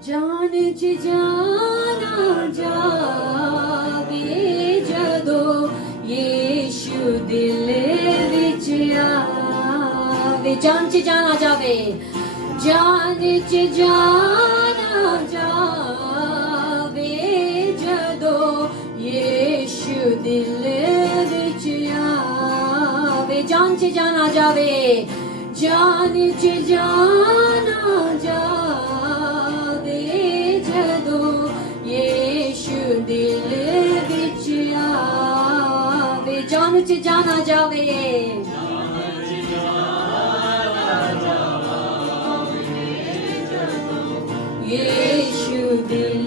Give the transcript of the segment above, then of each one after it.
जान च जाना जावे जदों यीशु दिल विच आवे। जान च जाना जावे, जान च जाना जावे जदों यीशु दिल विच आवे। जान च जाना जावे, जान च जाना जावे जदों यीशु दिल विच आवे। जान च जाना जावे, यीशु दिल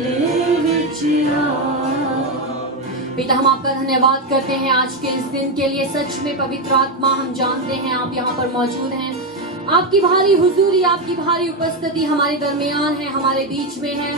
विच आवे। पिता हम आपका धन्यवाद करते हैं आज के इस दिन के लिए। सच में पवित्र आत्मा, हम जानते हैं आप यहाँ पर मौजूद हैं। आपकी भारी हुजूरी, आपकी भारी उपस्थिति हमारे दरमियान है, हमारे बीच में है।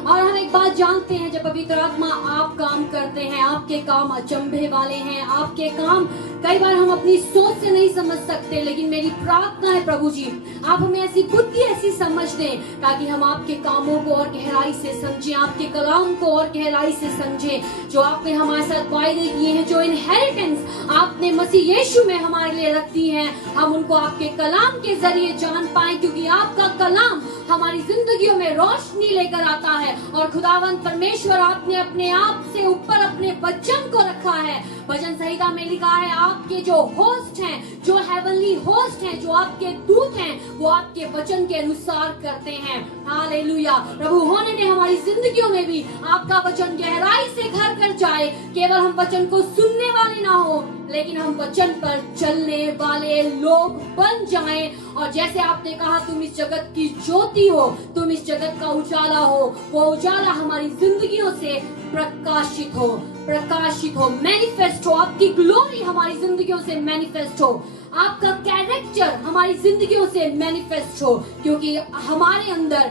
और हम एक बात जानते हैं, जब पवित्र आत्मा आप काम करते हैं, आपके काम अचंभे वाले हैं। आपके काम कई बार हम अपनी सोच से नहीं समझ सकते, लेकिन मेरी प्रार्थना है प्रभु जी, आप हमें ऐसी बुद्धि, ऐसी समझ दें ताकि हम आपके कामों को और गहराई से समझें, आपके कलाम को और गहराई से समझें, जो आपने हमारे साथ वायदे किए हैं, जो इनहेरिटेंस आपने मसीह यीशु में हमारे लिए रख दी है, हम उनको आपके कलाम के जरिए जान पाए, क्योंकि आपका कलाम हमारी जिंदगियों में रोशनी लेकर आता है। और खुदावंद परमेश्वर, आपने अपने आप से ऊपर अपने वचन को रखा है। भजन संहिता में लिखा है, आपके जो होस्ट हैं, जो हेवनली होस्ट हैं, जो आपके दूत हैं, वो आपके वचन के अनुसार करते हैं। हालेलुया। प्रभु, होने ने हमारी जिंदगियों में भी आपका वचन गहराई से घर कर जाए। केवल हम वचन को सुनने वाले ना हो, लेकिन हम वचन पर चलने वाले लोग बन जाएं। और जैसे आपने कहा, तुम इस जगत की ज्योति हो, तुम इस जगत का उजाला हो, वो उजाला हमारी जिंदगियों से प्रकाशित हो, प्रकाशित हो, मैनिफेस्ट हो। आपकी ग्लोरी हमारी जिंदगियों से मैनिफेस्ट हो, आपका कैरेक्टर हमारी जिंदगियों से मैनिफेस्ट हो, क्योंकि हमारे अंदर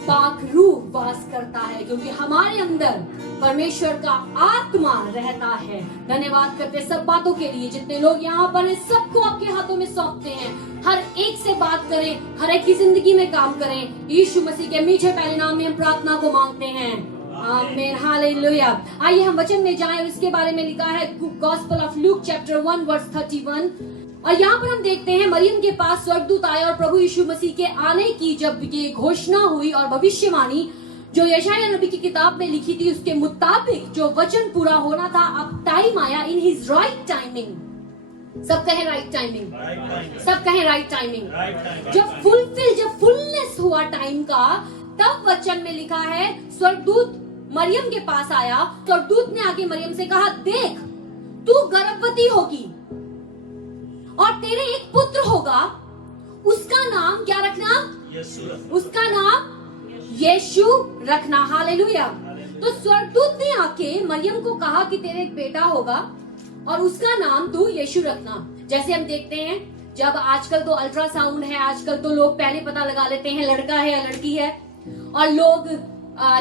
पाक रूह वास करता है, क्योंकि हमारे अंदर परमेश्वर का आत्मा रहता है। धन्यवाद करते सब बातों के लिए। जितने लोग यहाँ पर हैं, सबको आपके हाथों में सौंपते हैं। हर एक से बात करें, हर एक की जिंदगी में काम करें। यीशु मसीह के मीठे प्यारे नाम में हम प्रार्थना को मांगते हैं, आमीन, हालेलुया। आइए हम वचन में जाएं और इसके बारे में लिखा है gospel of Luke chapter 1 verse 31। और यहाँ पर हम देखते हैं, मरियम के पास स्वर्गदूत आया और प्रभु यीशु मसीह के आने की जब ये घोषणा हुई और भविष्यवाणी जो यशायाह नबी की किताब में लिखी थी, उसके मुताबिक जो वचन पूरा होना था, अब टाइम आया, इन हिज राइट टाइमिंग। सब कहें राइट टाइमिंग, सब कहें राइट टाइमिंग। जब फुलनेस हुआ टाइम का, तब वचन में लिखा है स्वर्गदूत मरियम के पास आया। स्वर्गदूत ने आके मरियम से कहा, देख, तू गर्भवती होगी और तेरे एक पुत्र होगा, उसका नाम क्या रखना? उसका नाम यीशु रखना। हालेलुया। तो स्वर्गदूत ने आके मरियम को कहा कि तेरे एक बेटा होगा और उसका नाम तू यीशु रखना। जैसे हम देखते हैं, जब आजकल तो अल्ट्रासाउंड है, आजकल तो लोग पहले पता लगा लेते हैं लड़का है या लड़की है, और लोग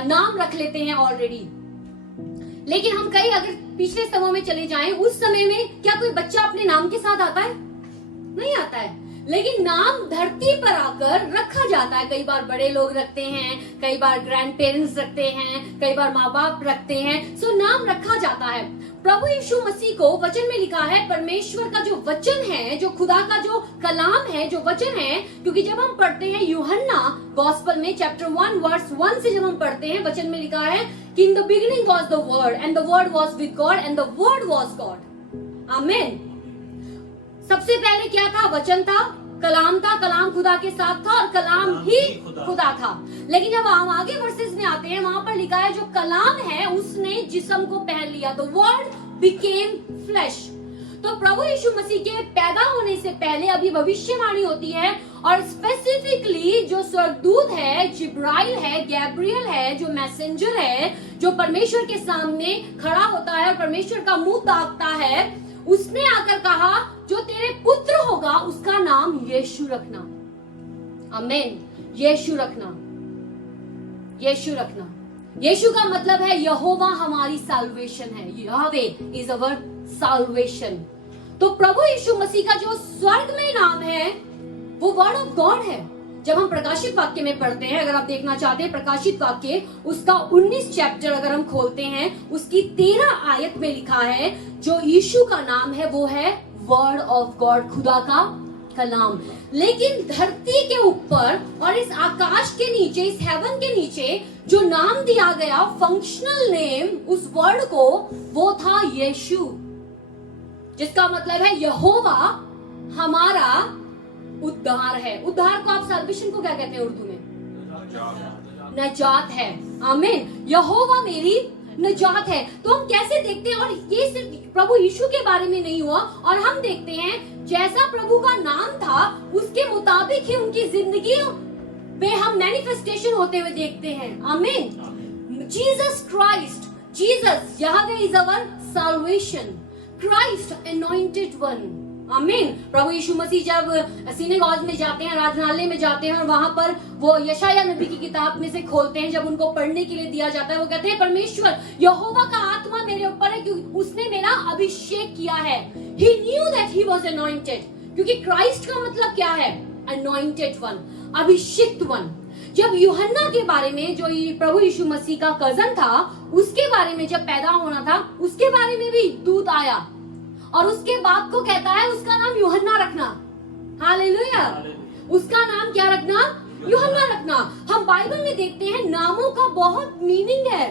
नाम रख लेते हैं ऑलरेडी। लेकिन हम कहीं अगर पिछले समय में चले जाएं, उस समय में क्या कोई बच्चा अपने नाम के साथ आता है? नहीं आता है। लेकिन नाम धरती पर आकर रखा जाता है। कई बार बड़े लोग रखते हैं, कई बार ग्रैंड पेरेंट्स रखते हैं, कई बार माँ बाप रखते हैं। सो नाम रखा जाता है। प्रभु यीशु मसीह को वचन में लिखा है, परमेश्वर का जो वचन है, जो खुदा का जो कलाम है, जो वचन है, क्योंकि जब हम पढ़ते हैं यूहन्ना गॉस्पेल में चैप्टर 1 वर्स 1 से जब हम पढ़ते हैं, वचन में लिखा है कि in the beginning was the word and the word was with God and the word was God. आमीन। सबसे पहले क्या था? वचन था, कलाम था, कलाम खुदा के साथ था और कलाम ही खुदा था। लेकिन जब हम आगे वर्सेस में आते हैं, वहां पर लिखा है जो कलाम है उसने जिस्म को पहन लिया, तो वर्ड बिकेम फ्लेश। तो प्रभु यीशु मसीह के पैदा होने से पहले अभी भविष्यवाणी होती है, और स्पेसिफिकली जो स्वर्गदूत है, जिब्राइल है, गैब्रियल है, जो मैसेंजर है, जो परमेश्वर के सामने खड़ा होता है और परमेश्वर का मुंह ताकता है, उसने आकर कहा जो तेरे पुत्र होगा उसका नाम यीशु रखना। आमीन। यीशु रखना, यीशु रखना। यीशु का मतलब है यहोवा हमारी साल्वेशन है। यहोवे इज अवर साल्वेशन। तो प्रभु यीशु मसीह का जो स्वर्ग में नाम है वो वर्ड ऑफ गॉड है, जब हम प्रकाशित वाक्य में पढ़ते हैं, अगर आप देखना चाहते हैं प्रकाशित वाक्य उसका 19 चैप्टर अगर हम खोलते हैं, उसकी 13 आयत में लिखा है जो यीशु का नाम है वो है वर्ड ऑफ गॉड, खुदा का कलाम। लेकिन धरती के ऊपर और इस आकाश के नीचे, इस हेवन के नीचे जो नाम दिया गया, फंक्शनल नेम उस वर्ड को, वो था यीशु, जिसका मतलब है यहोवा हमारा उद्धार है। उद्धार को आप सल्वेशन को क्या कहते हैं उर्दू में? नजात है। आमीन। यहोवा मेरी नजात है। तो हम कैसे देखते हैं, और ये सिर्फ प्रभु यीशु के बारे में नहीं हुआ, और हम देखते हैं जैसा प्रभु का नाम था उसके मुताबिक ही उनकी जिंदगी में हम मैनिफेस्टेशन होते हुए देखते हैं। आमीन। जीसस क्राइस्ट, जीसस यहोवा is our salvation, Christ anointed one. आमीन। प्रभु यीशु मसीह जब सिनेगॉग में जाते हैं, आराधनालय में जाते हैं, और वहां पर वो यशाया नबी की किताब में से खोलते हैं, जब उनको पढ़ने के लिए दिया जाता है, वो कहते हैं परमेश्वर यहोवा का आत्मा मेरे ऊपर है क्योंकि उसने मेरा अभिषेक किया है। He knew that he was anointed, क्योंकि क्राइस्ट का मतलब क्या है? अनॉइंटेड वन, अभिषिक्त वन। जब यूहन्ना के बारे में, जो प्रभु यीशु मसीह का कजन था, उसके बारे में जब पैदा होना था, उसके बारे में भी दूत आया और उसके बाप को कहता है उसका नाम यूहन्ना रखना। हालेलुया। उसका नाम क्या रखना? यूहन्ना रखना। हम बाइबल में देखते हैं नामों का बहुत मीनिंग है।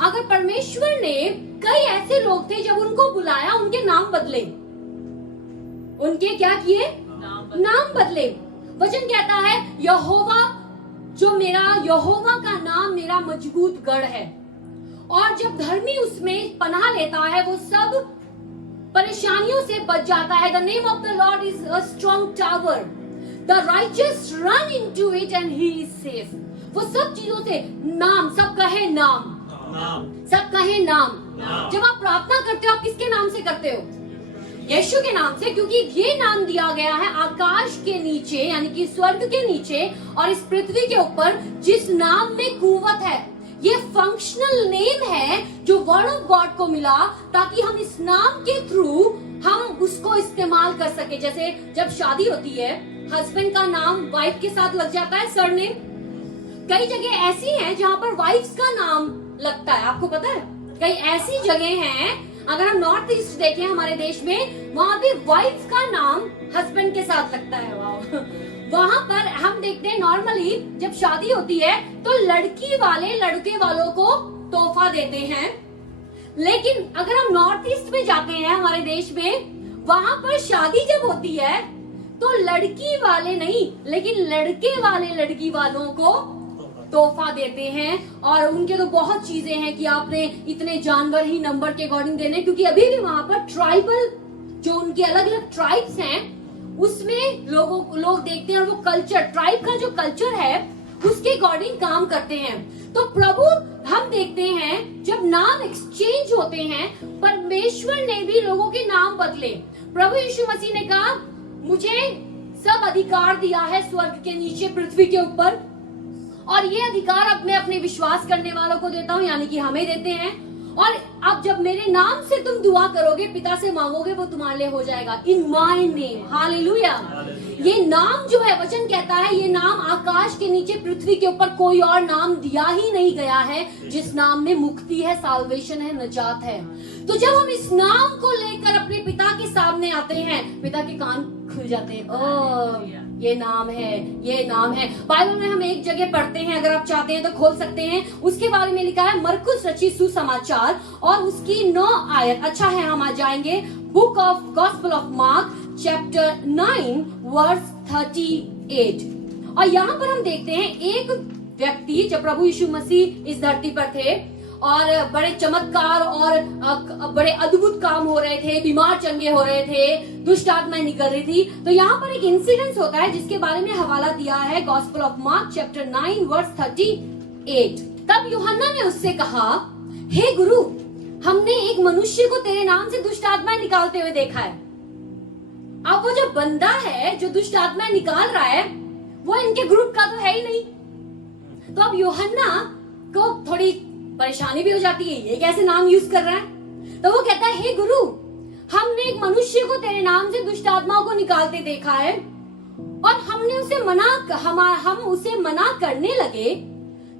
अगर परमेश्वर ने, कई ऐसे लोग थे जब उनको बुलाया उनके नाम बदले, उनके क्या किए? नाम बदले। वचन कहता है यहोवा, जो मेरा, यहोवा का नाम मेरा मजबूत गढ़ है, और जब धर्मी उसमें पनाह लेता है वो सब परेशानियों से बच जाता है। The name of the Lord is a strong tower, the righteous run into it and he is safe. वो सब चीजों से, नाम, सब कहे नाम, सब कहे नाम। जब आप प्रार्थना करते हो आप किसके नाम से करते हो? यीशु के नाम से, क्योंकि ये नाम दिया गया है आकाश के नीचे, यानी कि स्वर्ग के नीचे और इस पृथ्वी के ऊपर, जिस नाम में कुव्वत है। ये फंक्शनल नेम है जो वर्ड ऑफ गॉड को मिला, ताकि हम इस नाम के थ्रू हम उसको इस्तेमाल कर सके। जैसे जब शादी होती है, हस्बैंड का नाम वाइफ के साथ लग जाता है, सरनेम। कई जगह ऐसी हैं जहाँ पर वाइफ्स का नाम लगता है, आपको पता है? कई ऐसी जगह हैं, अगर हम नॉर्थ ईस्ट देखें हमारे देश में, वहाँ भी वाइफ का नाम हस्बैंड के साथ लगता है। वहाँ पर हम देखते हैं नॉर्मली जब शादी होती है तो लड़की वाले लड़के वालों को तोहफा देते हैं, लेकिन अगर हम नॉर्थ ईस्ट में जाते हैं हमारे देश में, वहाँ पर शादी जब होती है तो लड़की वाले नहीं, लेकिन लड़के वाले लड़की वालों को तोहफा देते हैं। और उनके तो बहुत चीजें हैं कि आपने इतने जानवर ही नंबर के अकॉर्डिंग देने, क्योंकि अभी भी वहां पर ट्राइबल, जो उनके अलग अलग ट्राइब्स हैं, उसमें लोग देखते हैं, और वो कल्चर, ट्राइब का जो कल्चर है उसके अकॉर्डिंग काम करते हैं। तो प्रभु, हम देखते हैं जब नाम एक्सचेंज होते हैं, परमेश्वर ने भी लोगों के नाम बदले। प्रभु यीशु मसीह ने कहा मुझे सब अधिकार दिया है स्वर्ग के नीचे, पृथ्वी के ऊपर, और ये अधिकार अब मैं अपने विश्वास करने वालों को देता हूँ, यानी कि हमें देते हैं। और अब जब मेरे नाम से तुम दुआ करोगे, पिता से मांगोगे, वो तुम्हारे लिए हो जाएगा। In my name. हालेलुया। ये नाम जो है, वचन कहता है ये नाम आकाश के नीचे, पृथ्वी के ऊपर कोई और नाम दिया ही नहीं गया है जिस नाम में मुक्ति है, साल्वेशन है, नजात है। तो जब हम इस नाम को लेकर अपने पिता के सामने आते हैं, पिता के कान खुल जाते हैं। ओह, ये नाम है, ये नाम है। बाइबल में हम एक जगह पढ़ते हैं, अगर आप चाहते हैं तो खोल सकते हैं। उसके बारे में लिखा है मरकुस रचित सुसमाचार और उसकी 9 आयत। अच्छा है, हम आ जाएंगे book of gospel of Mark chapter 9 verse 38। और यहाँ पर हम देखते हैं एक व्यक्ति, जब प्रभु यीशु मसीह इस धरती पर थे और बड़े चमत्कार और बड़े अद्भुत काम हो रहे थे, बीमार चंगे हो रहे थे, दुष्ट आत्माएं निकल रही थी, तो यहाँ पर एक इंसिडेंस होता है जिसके बारे में हवाला दिया है gospel of Mark chapter 9 verse 38। तब यूहन्ना ने उससे कहा, हे गुरु, हमने एक मनुष्य को तेरे नाम से दुष्ट आत्माएं निकालते हुए देखा है। अब वो जो बंदा है जो दुष्ट आत्माएं निकाल रहा है, वो इनके ग्रुप का तो है ही नहीं। तो अब यूहन्ना को थोड़ी परेशानी भी हो जाती है, ये कैसे नाम यूज कर रहा है। तो वो कहता है, हे गुरु, हमने एक मनुष्य को तेरे नाम से दुष्ट आत्माओं को निकालते देखा है, और हम उसे मना करने लगे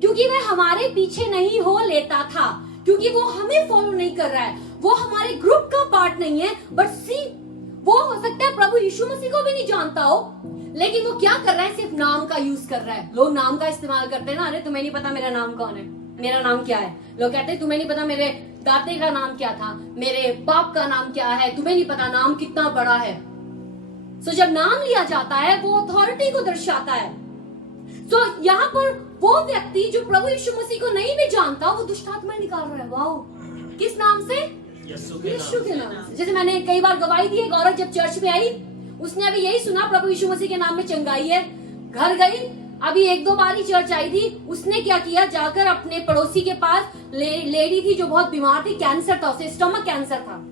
क्योंकि वह हमारे पीछे नहीं हो लेता था, क्योंकि वो हमें फॉलो नहीं कर रहा है, वो हमारे ग्रुप का पार्ट नहीं है। बट सी, वो हो सकता है प्रभु यीशु मसीह को भी नहीं जानता हो, लेकिन वो क्या कर रहा है, सिर्फ नाम का यूज कर रहा है। लोग नाम का इस्तेमाल करते हैं ना, अरे तुम्हें नहीं पता मेरा नाम कौन है, मेरा नाम क्या है। लोग कहते हैं तुम्हें नहीं पता मेरे दादे का नाम क्या था, मेरे बाप का नाम क्या है, तुम्हें नहीं पता नाम कितना बड़ा है। सो जब नाम लिया जाता है वो अथॉरिटी को दर्शाता है। सो यहाँ पर वो व्यक्ति जो प्रभु यीशु मसीह को नहीं भी जानता, वो दुष्ट आत्मा निकाल रहा है। वाओ, किस नाम से? यीशु के नाम से। जैसे मैंने कई बार गवाही दी, एक औरत जब चर्च में आई, उसने अभी यही सुना प्रभु यीशु मसीह के नाम में चंगाई है, घर गई, अभी 1-2 बार ही चर्च आई थी। उसने क्या किया, जाकर अपने पड़ोसी के पास लेडी थी जो बहुत बीमार थी, कैंसर था उसे, स्टमक कैंसर था।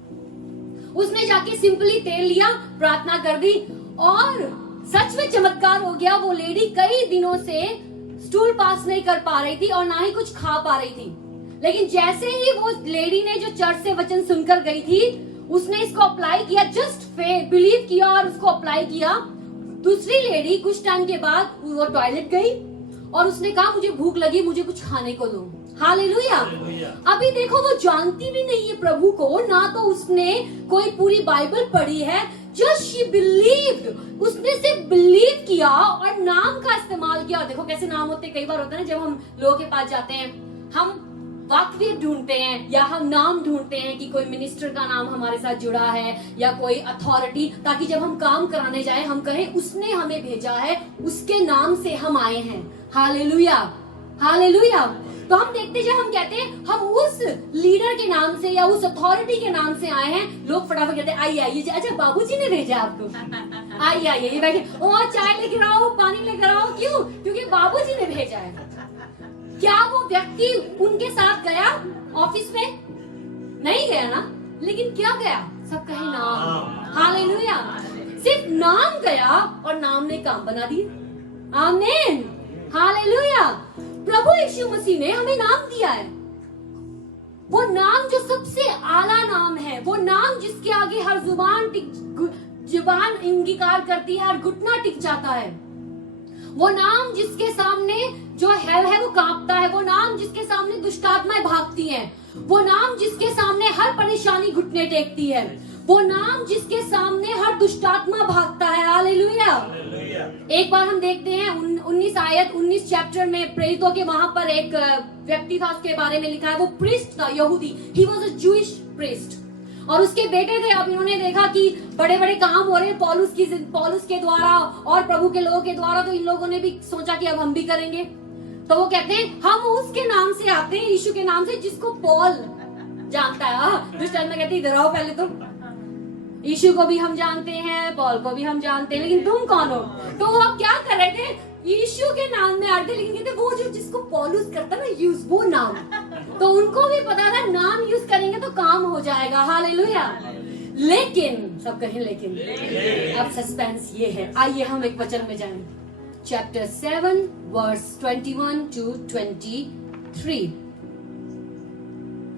उसने जाके सिंपली तेल लिया, प्रार्थना कर दी और सच में चमत्कार हो गया। वो लेडी कई दिनों से स्टूल पास नहीं कर पा रही थी और ना ही कुछ खा पा रही थी। लेकिन जैसे ही वो लेडी ने जो चर्च से वचन सुनकर गई थी, उसने इसको अप्लाई किया, जस्ट बिलीव किया और उसको अप्लाई किया। दूसरी लेडी कुछ टाइम के बाद वो टॉयलेट गई और उसने कहा मुझे भूख लगी, मुझे कुछ खाने को दो। हालेलुया। अभी देखो, वो जानती भी नहीं है प्रभु को, ना तो उसने कोई पूरी बाइबल पढ़ी है, जस्ट शी बिलीव्ड, उसने सिर्फ बिलीव किया और नाम का इस्तेमाल किया। देखो कैसे नाम होते, कई बार होता है ना, जब हम लोगों के पास जाते हैं, हम वाक्य ढूंढते हैं या हम नाम ढूंढते हैं कि कोई मिनिस्टर का नाम हमारे साथ जुड़ा है या कोई अथॉरिटी, ताकि जब हम काम कराने जाए हम कहें उसने हमें भेजा है, उसके नाम से हम आए हैं। Hallelujah, hallelujah. तो हम देखते, जब हम कहते हैं हम उस लीडर के नाम से या उस अथॉरिटी के नाम से आए हैं, लोग फटाफट कहते हैं आइए आइए, अच्छा बाबूजी ने भेजा आपको, आइए आइए, ये बैठे, ओ चाय लेकर आओ, पानी लेकर आओ। क्यों? क्योंकि बाबूजी ने भेजा है। क्या वो व्यक्ति उनके साथ गया ऑफिस में? नहीं गया ना, लेकिन क्या गया? सब कहे नाम। हालेलुया। सिर्फ नाम गया और नाम ने काम बना दिया। आमीन, हालेलुया। प्रभु यीशु मसीह ने हमें नाम दिया है, वो नाम जो सबसे आला नाम है, वो नाम जिसके आगे हर जुबान अंगीकार करती है, हर घुटना टिक जाता है, वो नाम जिसके सामने जो हेल है वो कांपता है, वो नाम जिसके सामने दुष्ट आत्माएं भागती हैं, वो नाम जिसके सामने हर परेशानी घुटने टेकती है, वो नाम जिसके सामने हर दुष्ट आत्मा भागता है। हालेलुया। एक बार हम देखते हैं 19 चैप्टर में, प्रेरितों के वहां पर एक व्यक्ति था, उसके बारे में लिखा है, वो प्रीस्ट था, यहूदी, he was a Jewish priest, और उसके बेटे थे। अब इन्होंने देखा कि बड़े बड़े काम हो रहे हैं पौलुस के द्वारा और प्रभु के लोगों के द्वारा, तो इन लोगों ने भी सोचा कि अब हम भी करेंगे। तो वो कहते हैं हम उसके नाम से आते हैं, यीशु के नाम से, जिसको पॉल जानता है। दुष्ट आत्मा कहती इधर आओ, पहले तो यीशु को भी हम जानते हैं, पॉल को भी हम जानते हैं, लेकिन तुम कौन हो? तो वो अब क्या कर रहे थे, यीशु के नाम में आते, लेकिन कहते वो जो जिसको पौलुस करता ना यूज, वो नाम, तो उनको भी पता था नाम यूज करेंगे तो काम हो जाएगा। हालेलुया। लेकिन सब कहें लेकिन, अब सस्पेंस ये है। आइए हम एक वचन में जाएं, चैप्टर 7 वर्स 21 to 23।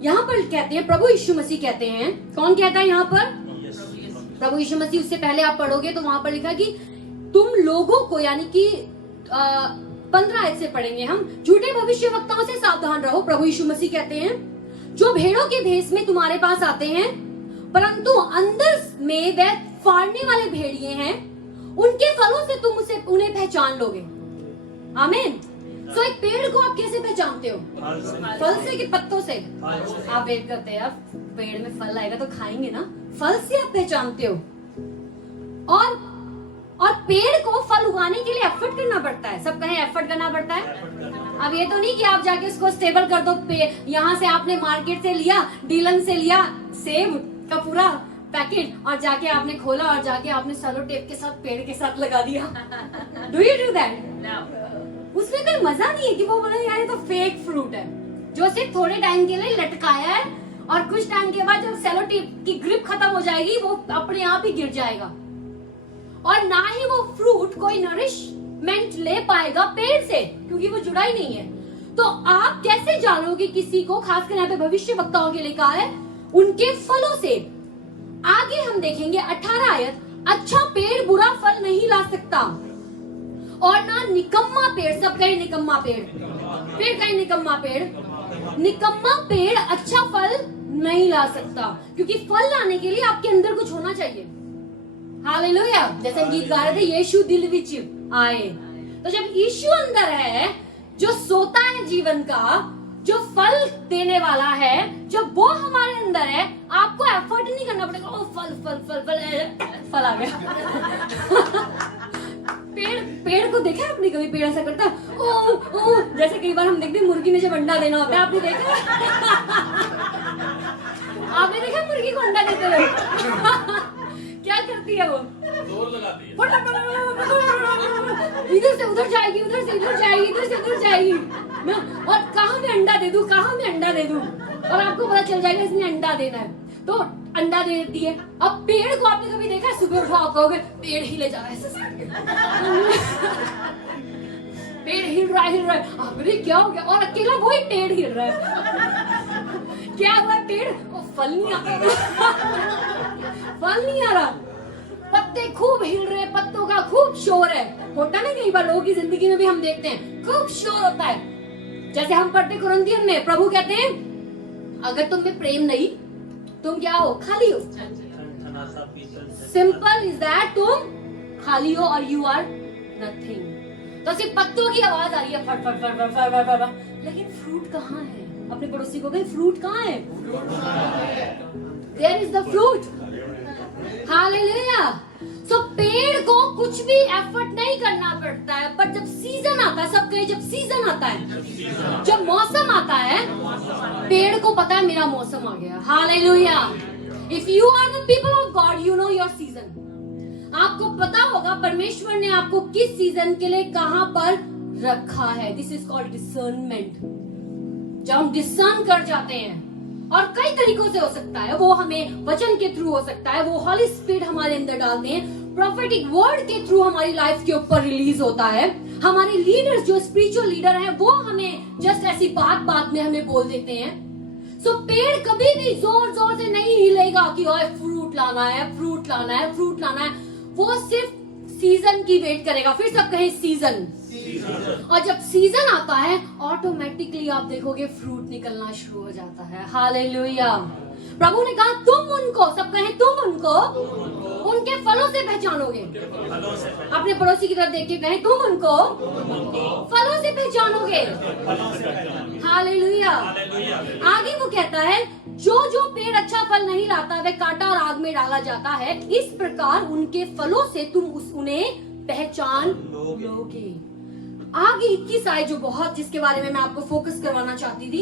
यहाँ पर कहते हैं, प्रभु यीशु मसीह कहते हैं, कौन कहता है यहाँ पर? प्रभु यीशु मसीह। उससे पहले आप पढ़ोगे तो वहां पर लिखा कि तुम लोगों को, यानी कि 15 आयत से पढ़ेंगे हम, झूठे भविष्यवक्ताओं से सावधान रहो। प्रभु यीशु मसीह कहते हैं, जो भेड़ों के भेष में तुम्हारे पास आते हैं, परंतु अंदर में वे फाड़ने वाले भेड़िए हैं, उनके फलों से तुम उन्हें पहचान लोगे। आमीन। तो एक पेड़ को आप कैसे पहचानते हो? फल से कि पत्तों से? आप वेट करते हैं, अब पेड़ में फल आएगा तो खाएंगे ना, फल से आप पहचानते हो। और पेड़ को फल उगाने के लिए एफर्ट करना पड़ता है। सब कहें एफर्ट करना पड़ता है। अब ये तो नहीं कि आप जाके उसको स्टेबल कर दो। यहाँ से आपने मार्केट से लिया, डीलन से लिया सेब का पूरा पैकेट, और जाके आपने खोला और जाके आपने सेलो टेप के साथ पेड़ के साथ लगा दिया। Do you do that? उसमें कोई मजा नहीं है कि वो बोले यार ये तो फेक फ्रूट है, जो सिर्फ थोड़े टाइम के लिए लटकाया है, और कुछ टाइम के बाद जब सेलो टेप की ग्रिप खत्म हो जाएगी वो अपने आप ही गिर जाएगा, और ना ही वो फ्रूट कोई नरिशमेंट ले पाएगा पेड़ से, क्योंकि वो जुड़ा ही नहीं है। तो आप कैसे जानोगे किसी को? खासकर यहाँ पे भविष्य वक्ताओं के लिए कहा है, उनके फलों से। आगे हम देखेंगे 18 आयत, अच्छा पेड़ बुरा फल नहीं ला सकता, और ना निकम्मा पेड़, सब कहे निकम्मा पेड़, फिर कहे निकम्मा पेड़। निकम्मा पेड़ अच्छा फल नहीं ला सकता, क्योंकि फल लाने के लिए आपके अंदर कुछ होना चाहिए। हालेलुया। जैसे हम गीत गा रहे थे, यीशु दिल विच आए। तो जब यीशु अंदर है, जो सोता है जीवन का, जो फल देने वाला है, जब वो हमारे अंदर है, आपको एफर्ट नहीं करना पड़ेगा। ओ फल फल फल फल फल आ गया। पेड़ को देखा है आपने कभी? पेड़ ऐसा करता है ओ, जैसे कई बार हम देखते हैं मुर्गी ने जब अंडा देना होता है, आपने देखा? आपने देखा मुर्गी को अंडा देते हुए? क्या करती है वो? जोर लगाती है, इधर से उधर जाएगी, उधर से इधर जाएगी, इधर से उधर जाएगी ना। और कहाँ में अंडा दे दूं, कहाँ में अंडा दे दूं, और आपको पता चल जाएगा इसने अंडा देना है, तो अंडा दे देती है। अब पेड़ को आपने कभी देखा? सुबह उठा कहोगे पेड़ हिले जा रहा है, पेड़ हिल रहा है, अरे क्या हो गया? और अकेला वही पेड़ हिल रहा है। क्या हुआ? पेड़ फल नहीं आ रहा, फल नहीं आ रहा, पत्ते खूब हिल रहे, पत्तों का खूब शोर है। होता ना कई बार लोगों की जिंदगी में भी हम देखते हैं, खूब शोर होता है। जैसे हम पढ़ते कुरिन्थियों में, प्रभु कहते हैं अगर तुम में प्रेम नहीं, तुम क्या हो? खाली हो। सिंपल इज दैट, तुम खाली हो और यू आर नथिंग। तो सिर्फ पत्तों की आवाज आ रही है, फट फट फट फट फट फट फट, लेकिन फ्रूट कहाँ है? अपने पड़ोसी को कहें फ्रूट कहाँ है? There is the fruit. Hallelujah. So पेड़ को कुछ भी एफर्ट नहीं करना पड़ता है, पर जब सीजन आता है, सब कहे जब सीजन आता है, जब मौसम आता है, पेड़ को पता है मेरा मौसम आ गया। Hallelujah. If you are the people of God, you know your season. आपको पता होगा परमेश्वर ने आपको किस सीजन के लिए कहां पर रखा है। This is called discernment. जब हम डिसर्न कर जाते हैं, और कई तरीकों से हो सकता है, वो हमें वचन के थ्रू हो सकता है, वो हॉली स्पिरिट हमारे अंदर डालते हैं, प्रोफेटिक वर्ड के थ्रू हमारी लाइफ के ऊपर रिलीज होता है। हमारे लीडर्स जो स्पिरिचुअल लीडर हैं, वो हमें जस्ट ऐसी बात बात में हमें बोल देते हैं। सो पेड़ कभी भी जोर जोर से नहीं हिलेगा कि फ्रूट लाना है, फ्रूट लाना है, फ्रूट लाना है। वो सिर्फ सीजन की वेट करेगा। फिर सब कहें सीजन। और जब सीजन आता है, ऑटोमेटिकली आप देखोगे फ्रूट निकलना शुरू हो जाता है। हालेलुया। प्रभु ने कहा तुम उनको, सब कहें तुम उनको उनके फलों से पहचानोगे। अपने पड़ोसी की तरफ देख के कहें तुम उनको फलों से पहचानोगे। हालेलुया। आगे वो कहता है जो जो पेड़ अच्छा फल नहीं लाता वह काटा और आग में डाला जाता है, इस प्रकार उनके फलों से तुम उन्हें पहचान लोगे। आगे 21 आयत जो बहुत, जिसके बारे में मैं आपको फोकस करवाना चाहती थी,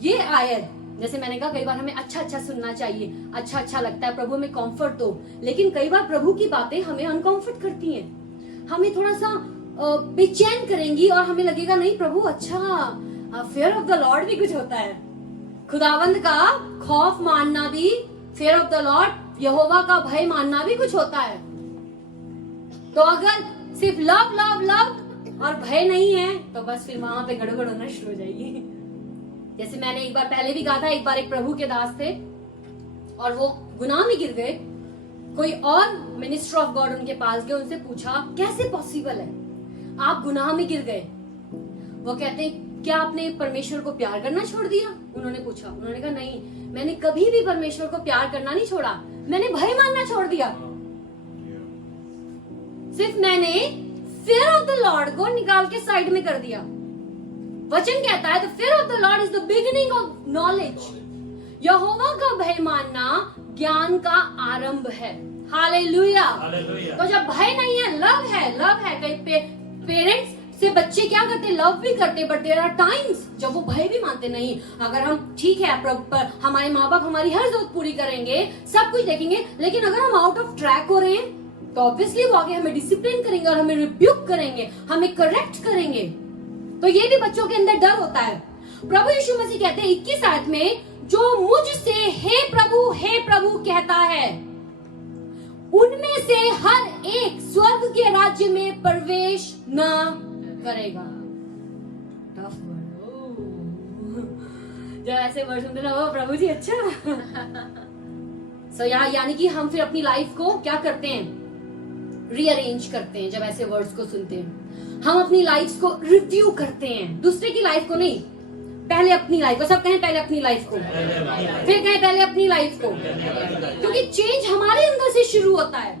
ये आयत, जैसे मैंने कहा कई बार हमें अच्छा अच्छा सुनना चाहिए, अच्छा अच्छा लगता है, प्रभु में कंफर्ट दो, लेकिन कई बार प्रभु की बातें हमें अनकंफर्ट करती हैं, हमें थोड़ा सा बेचैन करेंगी और हमें लगेगा नहीं प्रभु अच्छा, फेयर ऑफ द लॉर्ड भी कुछ होता है, खुदावंद का खौफ मानना भी, फेयर ऑफ द लॉर्ड यहोवा का भय मानना भी कुछ होता है। तो अगर सिर्फ लव लव लव और भय नहीं है तो बस फिर वहां पे गड़बड़ होना शुरू हो जाएगी। जैसे मैंने एक बार पहले भी कहा था, एक बार एक प्रभु के दास थे और वो गुनाह में गिर गए। कोई और मिनिस्टर ऑफ गॉड उनके पास गए, उनसे पूछा कैसे पॉसिबल है आप गुनाह में गिर गए। वो कहते हैं क्या आपने परमेश्वर को प्यार करना छोड़ दिया? उन्होंने पूछा, उन्होंने कहा नहीं, मैंने कभी भी परमेश्वर को प्यार करना नहीं छोड़ा, मैंने भय मानना छोड़ दिया। सिर्फ मैंने fear of the Lord को निकाल के साइड में कर दिया। वचन कहता है the fear of the Lord is the beginning of knowledge। यहोवा का भय मानना ज्ञान का आरंभ है। हालेलुया। तो जब भय नहीं है, लव है, लव है। कई पेरेंट्स से बच्चे क्या करते, लव भी करते, बट देयर आर टाइम्स जब वो भय भी मानते नहीं। अगर हम ठीक है, हमारे माँ बाप हमारी हर जरूरत पूरी करेंगे, सब कुछ देखेंगे, लेकिन अगर हम आउट ऑफ ट्रैक हो रहे हैं तो ऑब्वियसली वो आगे हमें डिसिप्लिन करेंगे और हमें रिब्यूक करेंगे, हमें करेक्ट करेंगे। तो ये भी बच्चों के अंदर डर होता है। प्रभु यीशु मसीह कहते हैं 21 आयत में, जो मुझसे हे प्रभु कहता है, उनमें से हर एक स्वर्ग के राज्य में प्रवेश न करेगा। Tough word. जब ऐसे वर्ड सुनते ना, ओ प्रभु जी अच्छा। सो यानी कि हम फिर अपनी लाइफ को क्या करते हैं, रीअरेंज करते हैं जब ऐसे वर्ड्स को सुनते हैं। हम अपनी लाइफ को रिव्यू करते हैं, दूसरे की लाइफ को नहीं, पहले अपनी लाइफ को। सब कहें पहले अपनी लाइफ को, फिर कहें पहले अपनी लाइफ को, क्योंकि चेंज हमारे अंदर से शुरू होता है।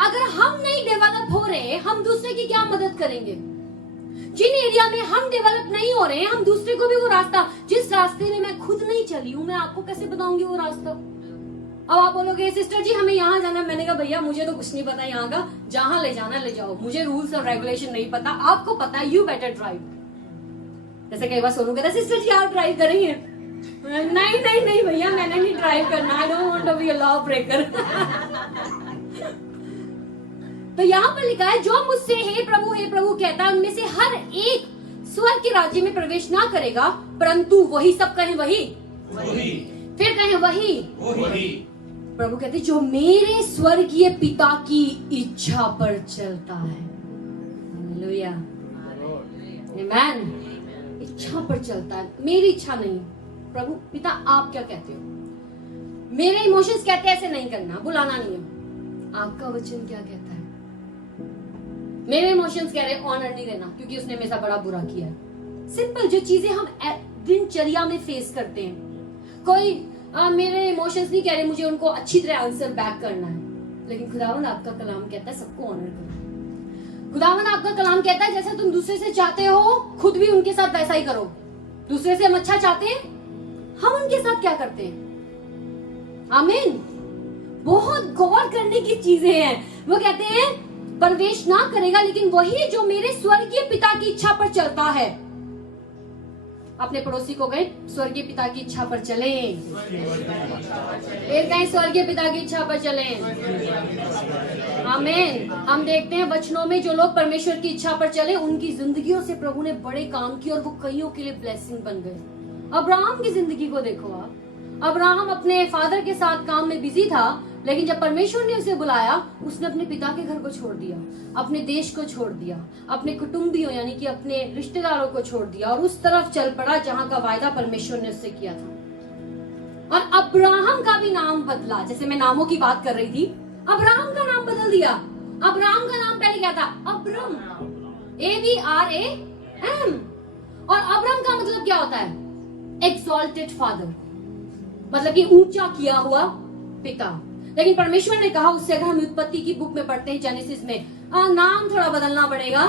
अगर हम नहीं डेवलप हो रहे, हम दूसरे की क्या मदद करेंगे? जिन एरिया में हम डेवलप नहीं हो रहे हैं, हम दूसरे को भी वो रास्ता, जिस रास्ते में मैं खुद नहीं चली हूं, मैं आपको कैसे बताऊंगी वो रास्ता? अब आप बोलोगे सिस्टर जी हमें यहाँ जाना है। मैंने कहा भैया मुझे तो कुछ नहीं पता यहाँ का, जहां ले जाना ले जाओ, मुझे रूल्स और रेगुलेशन नहीं पता, आपको पता है, यू बेटर ड्राइव। जैसे कई बार सोनू कहता है सिस्टर जी आप ड्राइव करेंगे? नहीं नहीं नहीं भैया मैंने नहीं ड्राइव करना, I don't want to be a law breaker. तो यहाँ पर लिखा है जो मुझसे हे प्रभु कहता है उनमें से हर एक स्वर्ग के राज्य में प्रवेश ना करेगा, परंतु वही, सब कहें वही, फिर कहें वही। प्रभु कहते जो मेरे स्वर्गीय पिता की इच्छा पर चलता है। हालेलुया, आमेन। इच्छा पर चलता है, मेरी इच्छा नहीं। प्रभु पिता आप क्या कहते हो? मेरे इमोशंस कहते हैं ऐसे नहीं करना, बुलाना नहीं है। आपका वचन क्या कहता है? मेरे इमोशंस कह रहे ऑनर नहीं देना क्योंकि उसने मेरे साथ बड़ा बुरा किया है। सिंपल जो चीजें हम दिनचर्या में फेस करते हैं, कोई मेरे इमोशंस नहीं कह रहे मुझे उनको अच्छी तरह आंसर बैक करना है, लेकिन खुदावंद आपका कलाम कहता है सबको ऑनर करो। खुदावंद आपका कलाम कहता है जैसा तुम दूसरे से चाहते हो खुद भी उनके साथ वैसा ही करो। दूसरे से हम अच्छा चाहते हैं, हम उनके साथ क्या करते हैं? आमीन। बहुत गौर करने की चीजें हैं। वो कहते हैं प्रवेश ना करेगा, लेकिन वही जो मेरे स्वर्गीय पिता की इच्छा पर चलता है। अपने पड़ोसी को कहें स्वर्गीय पिता की इच्छा पर चलें। फिर कहें स्वर्गीय पिता की इच्छा पर चलें। आमीन। हम देखते हैं वचनों में जो लोग परमेश्वर की इच्छा पर चले उनकी जिंदगियों से प्रभु ने बड़े काम किए और वो कईयों के लिए ब्लेसिंग बन गए। अब्राहम की जिंदगी को देखो आप। अब्राहम अपने फादर के साथ काम में बिजी था, लेकिन जब परमेश्वर ने उसे बुलाया उसने अपने पिता के घर को छोड़ दिया, अपने देश को छोड़ दिया, अपने कुटुंबियों यानी कि अपने रिश्तेदारों को छोड़ दिया और उस तरफ चल पड़ा जहां का वायदा परमेश्वर ने उससे किया था। और अब्राहम का भी नाम बदला। जैसे मैं नामों की बात कर रही थी, अब्राहम का नाम बदल दिया। अब्राहम का नाम पहले क्या था? Abraham, ABRAM। और अब्रम का मतलब क्या होता है? एक्सॉल्टेड फादर, मतलब कि ऊंचा किया हुआ पिता। लेकिन परमेश्वर ने कहा उससे, अगर हम उत्पत्ति की बुक में पढ़ते हैं जेनेसिस में, नाम थोड़ा बदलना पड़ेगा।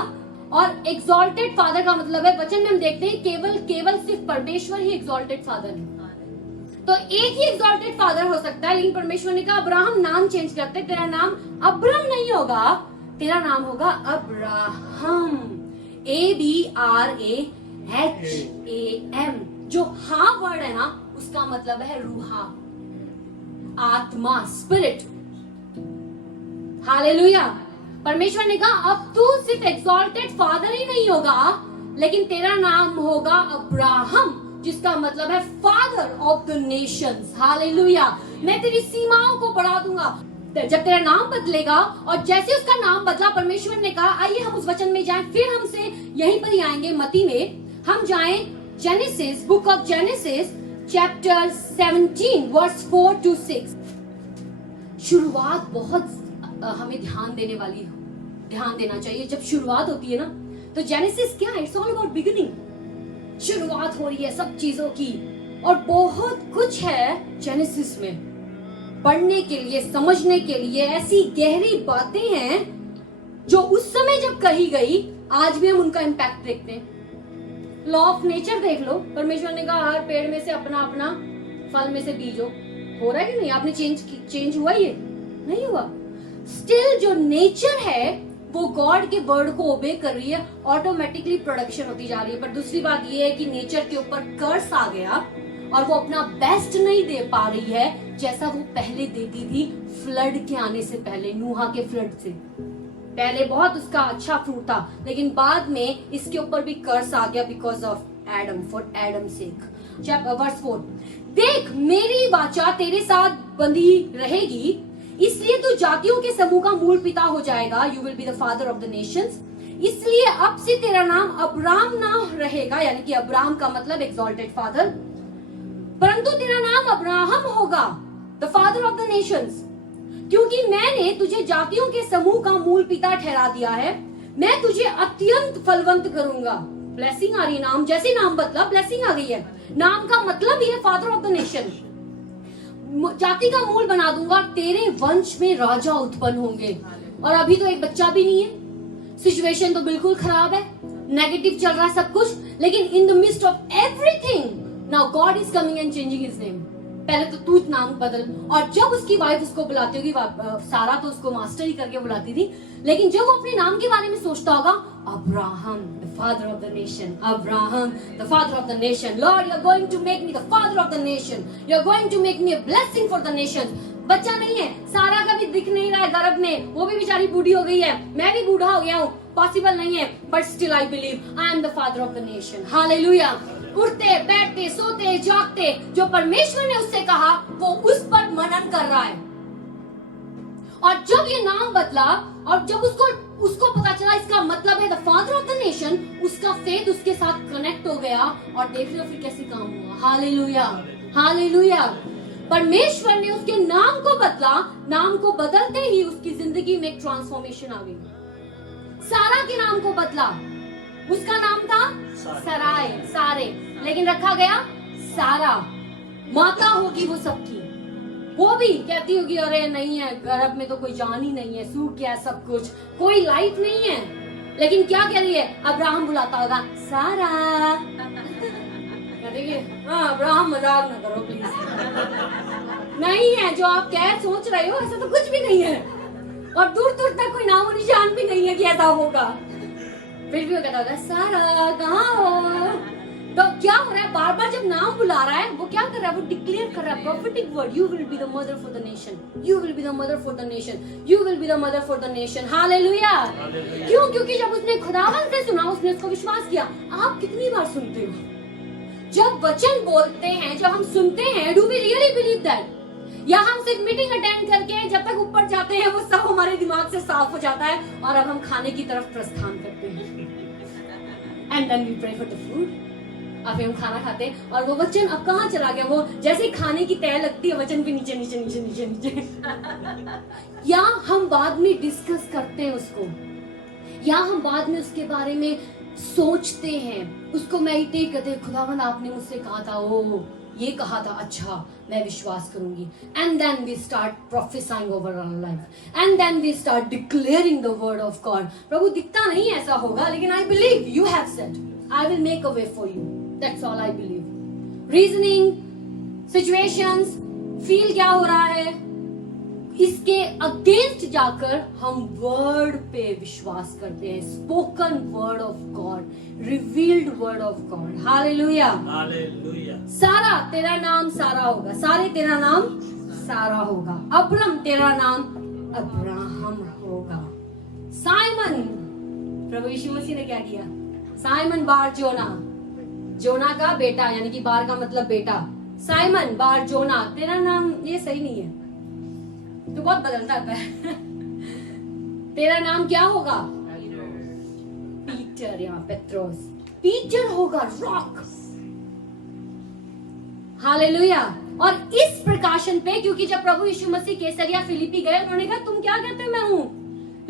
और एक्सॉल्टेड फादर का मतलब है, वचन में हम देखते हैं केवल सिर्फ परमेश्वर ही एक्सॉल्टेड फादर है। तो एक ही एक्सॉल्टेड फादर हो सकता है, लेकिन परमेश्वर ने कहा अब्राहम नाम चेंज करते, तेरा नाम अब्रम नहीं होगा, तेरा नाम होगा अब्राहम, ABRAHAM। जो हा वर्ड है ना उसका मतलब है रूहा, आत्मा, स्पिरिट। हालेलुया। परमेश्वर ने कहा अब तू सिर्फ एक्सॉल्टेड फादर ही नहीं होगा, लेकिन तेरा नाम होगा अब्राहम, जिसका मतलब है father of the Nations. Hallelujah. मैं तेरी सीमाओं को बढ़ा दूंगा जब तेरा नाम बदलेगा। और जैसे उसका नाम बदला, परमेश्वर ने कहा आइए हम उस वचन में जाएं। फिर हमसे यहीं पर ही आएंगे मती में, हम जाएं Genesis, book of Genesis chapter 17 verse 4 to 6। शुरुआत बहुत हमें ध्यान देना चाहिए। जब शुरुआत होती है ना, तो जेनेसिस क्या है? It's all about beginning. शुरुआत हो रही है सब चीजों की, और बहुत कुछ है जेनेसिस में पढ़ने के लिए, समझने के लिए। ऐसी गहरी बातें हैं जो उस समय जब कही गई, आज भी हम उनका इम्पैक्ट देखते हैं। लॉ ऑफ नेचर देख लो, परमेश्वर ने कहा हर पेड़ में से अपना अपना फल में से बीजो। हो रहा है कि नहीं? आपने चेंज हुआ? ये नहीं हुआ। स्टिल जो नेचर है वो गॉड के वर्ड को ओबे कर रही है, ऑटोमेटिकली प्रोडक्शन होती जा रही है। पर दूसरी बात ये है कि नेचर के ऊपर कर्स आ गया और वो अपना बेस्ट नहीं दे पा रही है जैसा वो पहले देती थी। फ्लड के आने से पहले, नूहा के फ्लड से पहले बहुत उसका अच्छा फ्रूट था, लेकिन बाद में इसके ऊपर भी कर्स आ गया because of Adam, for Adam sake. Verse 4, देख मेरी वाचा तेरे साथ बंधी रहेगी, इसलिए तू जातियों के समूह का मूल पिता हो जाएगा। You will be the father of the Nations. इसलिए अब से तेरा नाम अब्राम ना रहेगा, यानी कि अब्राम का मतलब एक्सॉल्टेड फादर, परंतु तेरा नाम अब्राहम होगा, the father of the Nations, क्योंकि मैंने तुझे जातियों के समूह का मूल पिता ठहरा दिया है। मैं तुझे अत्यंत फलवंत करूंगा। ब्लेसिंग आ रही है, नाम जैसे नाम बदला ब्लेसिंग आ गई है। नाम का मतलब ही है फादर ऑफ द नेशन। जाति का मूल बना दूंगा, तेरे वंश में राजा उत्पन्न होंगे। और अभी तो एक बच्चा भी नहीं है, सिचुएशन तो बिल्कुल खराब है, नेगेटिव चल रहा है सब कुछ, लेकिन in the mist of everything now God is coming and changing his name. पहले तो तू नाम बदल, और जब उसकी वाइफ उसको बुलाती होगी, सारा तो उसको मास्टर ही करके बुलाती थी, लेकिन जब वो अपने नाम के बारे में सोचता होगा, Abraham the father of the nation, Abraham the father of the nation, lord you are going to make me the father of the nation, you are going to make me a blessing for the nation. बच्चा नहीं है, सारा का भी दिख नहीं रहा है गर्भ में, वो भी बेचारी बूढ़ी हो गई है, मैं भी बूढ़ा हो गया हूँ, पॉसिबल नहीं है, but still I believe I am the father of the nation. Hallelujah. उठते बैठते सोते जागते जो परमेश्वर ने उससे कहा वो उस पर मनन कर रहा है। और जब ये नाम बदला और जब उसको पता चला इसका मतलब है the father of the nation, उसका फेथ उसके साथ कनेक्ट हो गया। और देख रहे हो फिर कैसे काम हुआ। Hallelujah, hallelujah. परमेश्वर ने उसके नाम को बदला, नाम को बदलते ही उसकी जिंदगी में एक ट्रांसफॉर्मेशन आ गई। सारा के नाम को बदला, उसका नाम था सराय, सारे, लेकिन रखा गया सारा। माता होगी वो सबकी, वो भी कहती होगी अरे नहीं है, गर्भ में तो कोई जान ही नहीं है, सूख गया सब कुछ, कोई लाइफ नहीं है, लेकिन क्या कह रही है, अब्राहम बुलाता होगा सारा। देखिए, हाँ अब्राहम मजाक न करो प्लीज। नहीं है जो आप कह सोच रहे हो, ऐसा तो कुछ भी नहीं है, और दूर दूर तक कोई नामो निशान भी नहीं है कि ऐसा होगा। फिर भी वो कहता होगा सारा कहाँ हो। तो क्या हो रहा है, बार बार जब नाम बुला रहा है, वो क्या कर रहा है, वो डिक्लेयर कर रहा है prophetic word, you will be the mother for the nation, you will be the mother for the nation, you will be the mother for the nation. Hallelujah. क्यों? क्योंकि जब उसने खुदावन से सुना, उसने उसको विश्वास किया। आप कितनी बार सुनते हो? जब वचन बोलते हैं, जब हम सुनते हैं, do we really believe that? या हम सिर्फ मीटिंग अटेंड करके जब तक ऊपर जाते हैं वो सब हमारे दिमाग से साफ हो जाता है और अब हम खाने की तरफ प्रस्थान करते हैं। And then we pray for the food. अब हम खाना खाते हैं और वो वचन अब कहाँ चला गया, वो जैसे खाने की तय लगती है वचन भी नीचे नीचे नीचे नीचे नीचे। या हम बाद में डिस्कस करते हैं उसको, या हम बाद में उसके बारे में सोचते हैं, उसको मेडिटेट करते हैं, खुदावंद आपने मुझसे कहा था, ओ ये कहा था, अच्छा मैं विश्वास करूंगी। And then we start professing over our life, and then we start declaring the word of God. प्रभु दिखता नहीं ऐसा होगा, लेकिन I believe you have said I will make a way for you, that's all I believe. Reasoning, situations, feel क्या हो रहा है, इसके अगेंस्ट जाकर हम वर्ड पे विश्वास करते हैं, spoken word of God, revealed word of God. Hallelujah, hallelujah. सारा तेरा नाम सारा होगा, सारे तेरा नाम सारा होगा। अब्राम तेरा नाम अब्राहम होगा। साइमन, प्रभु यीशु मसीह ने क्या किया, साइमन बार जोना, जोना का बेटा, यानी कि बार का मतलब बेटा, साइमन बार जोना, तेरा नाम ये सही नहीं है तो बहुत बदलता है। तेरा नाम क्या होगा, पीटर, या पेट्रोस, पीटर होगा, रॉक। हालेलुया। और इस प्रकाशन पे, क्योंकि जब प्रभु यीशु मसीह कैसरिया फिलिपी गए, उन्होंने कहा तुम क्या कहते हैं मैं हूँ,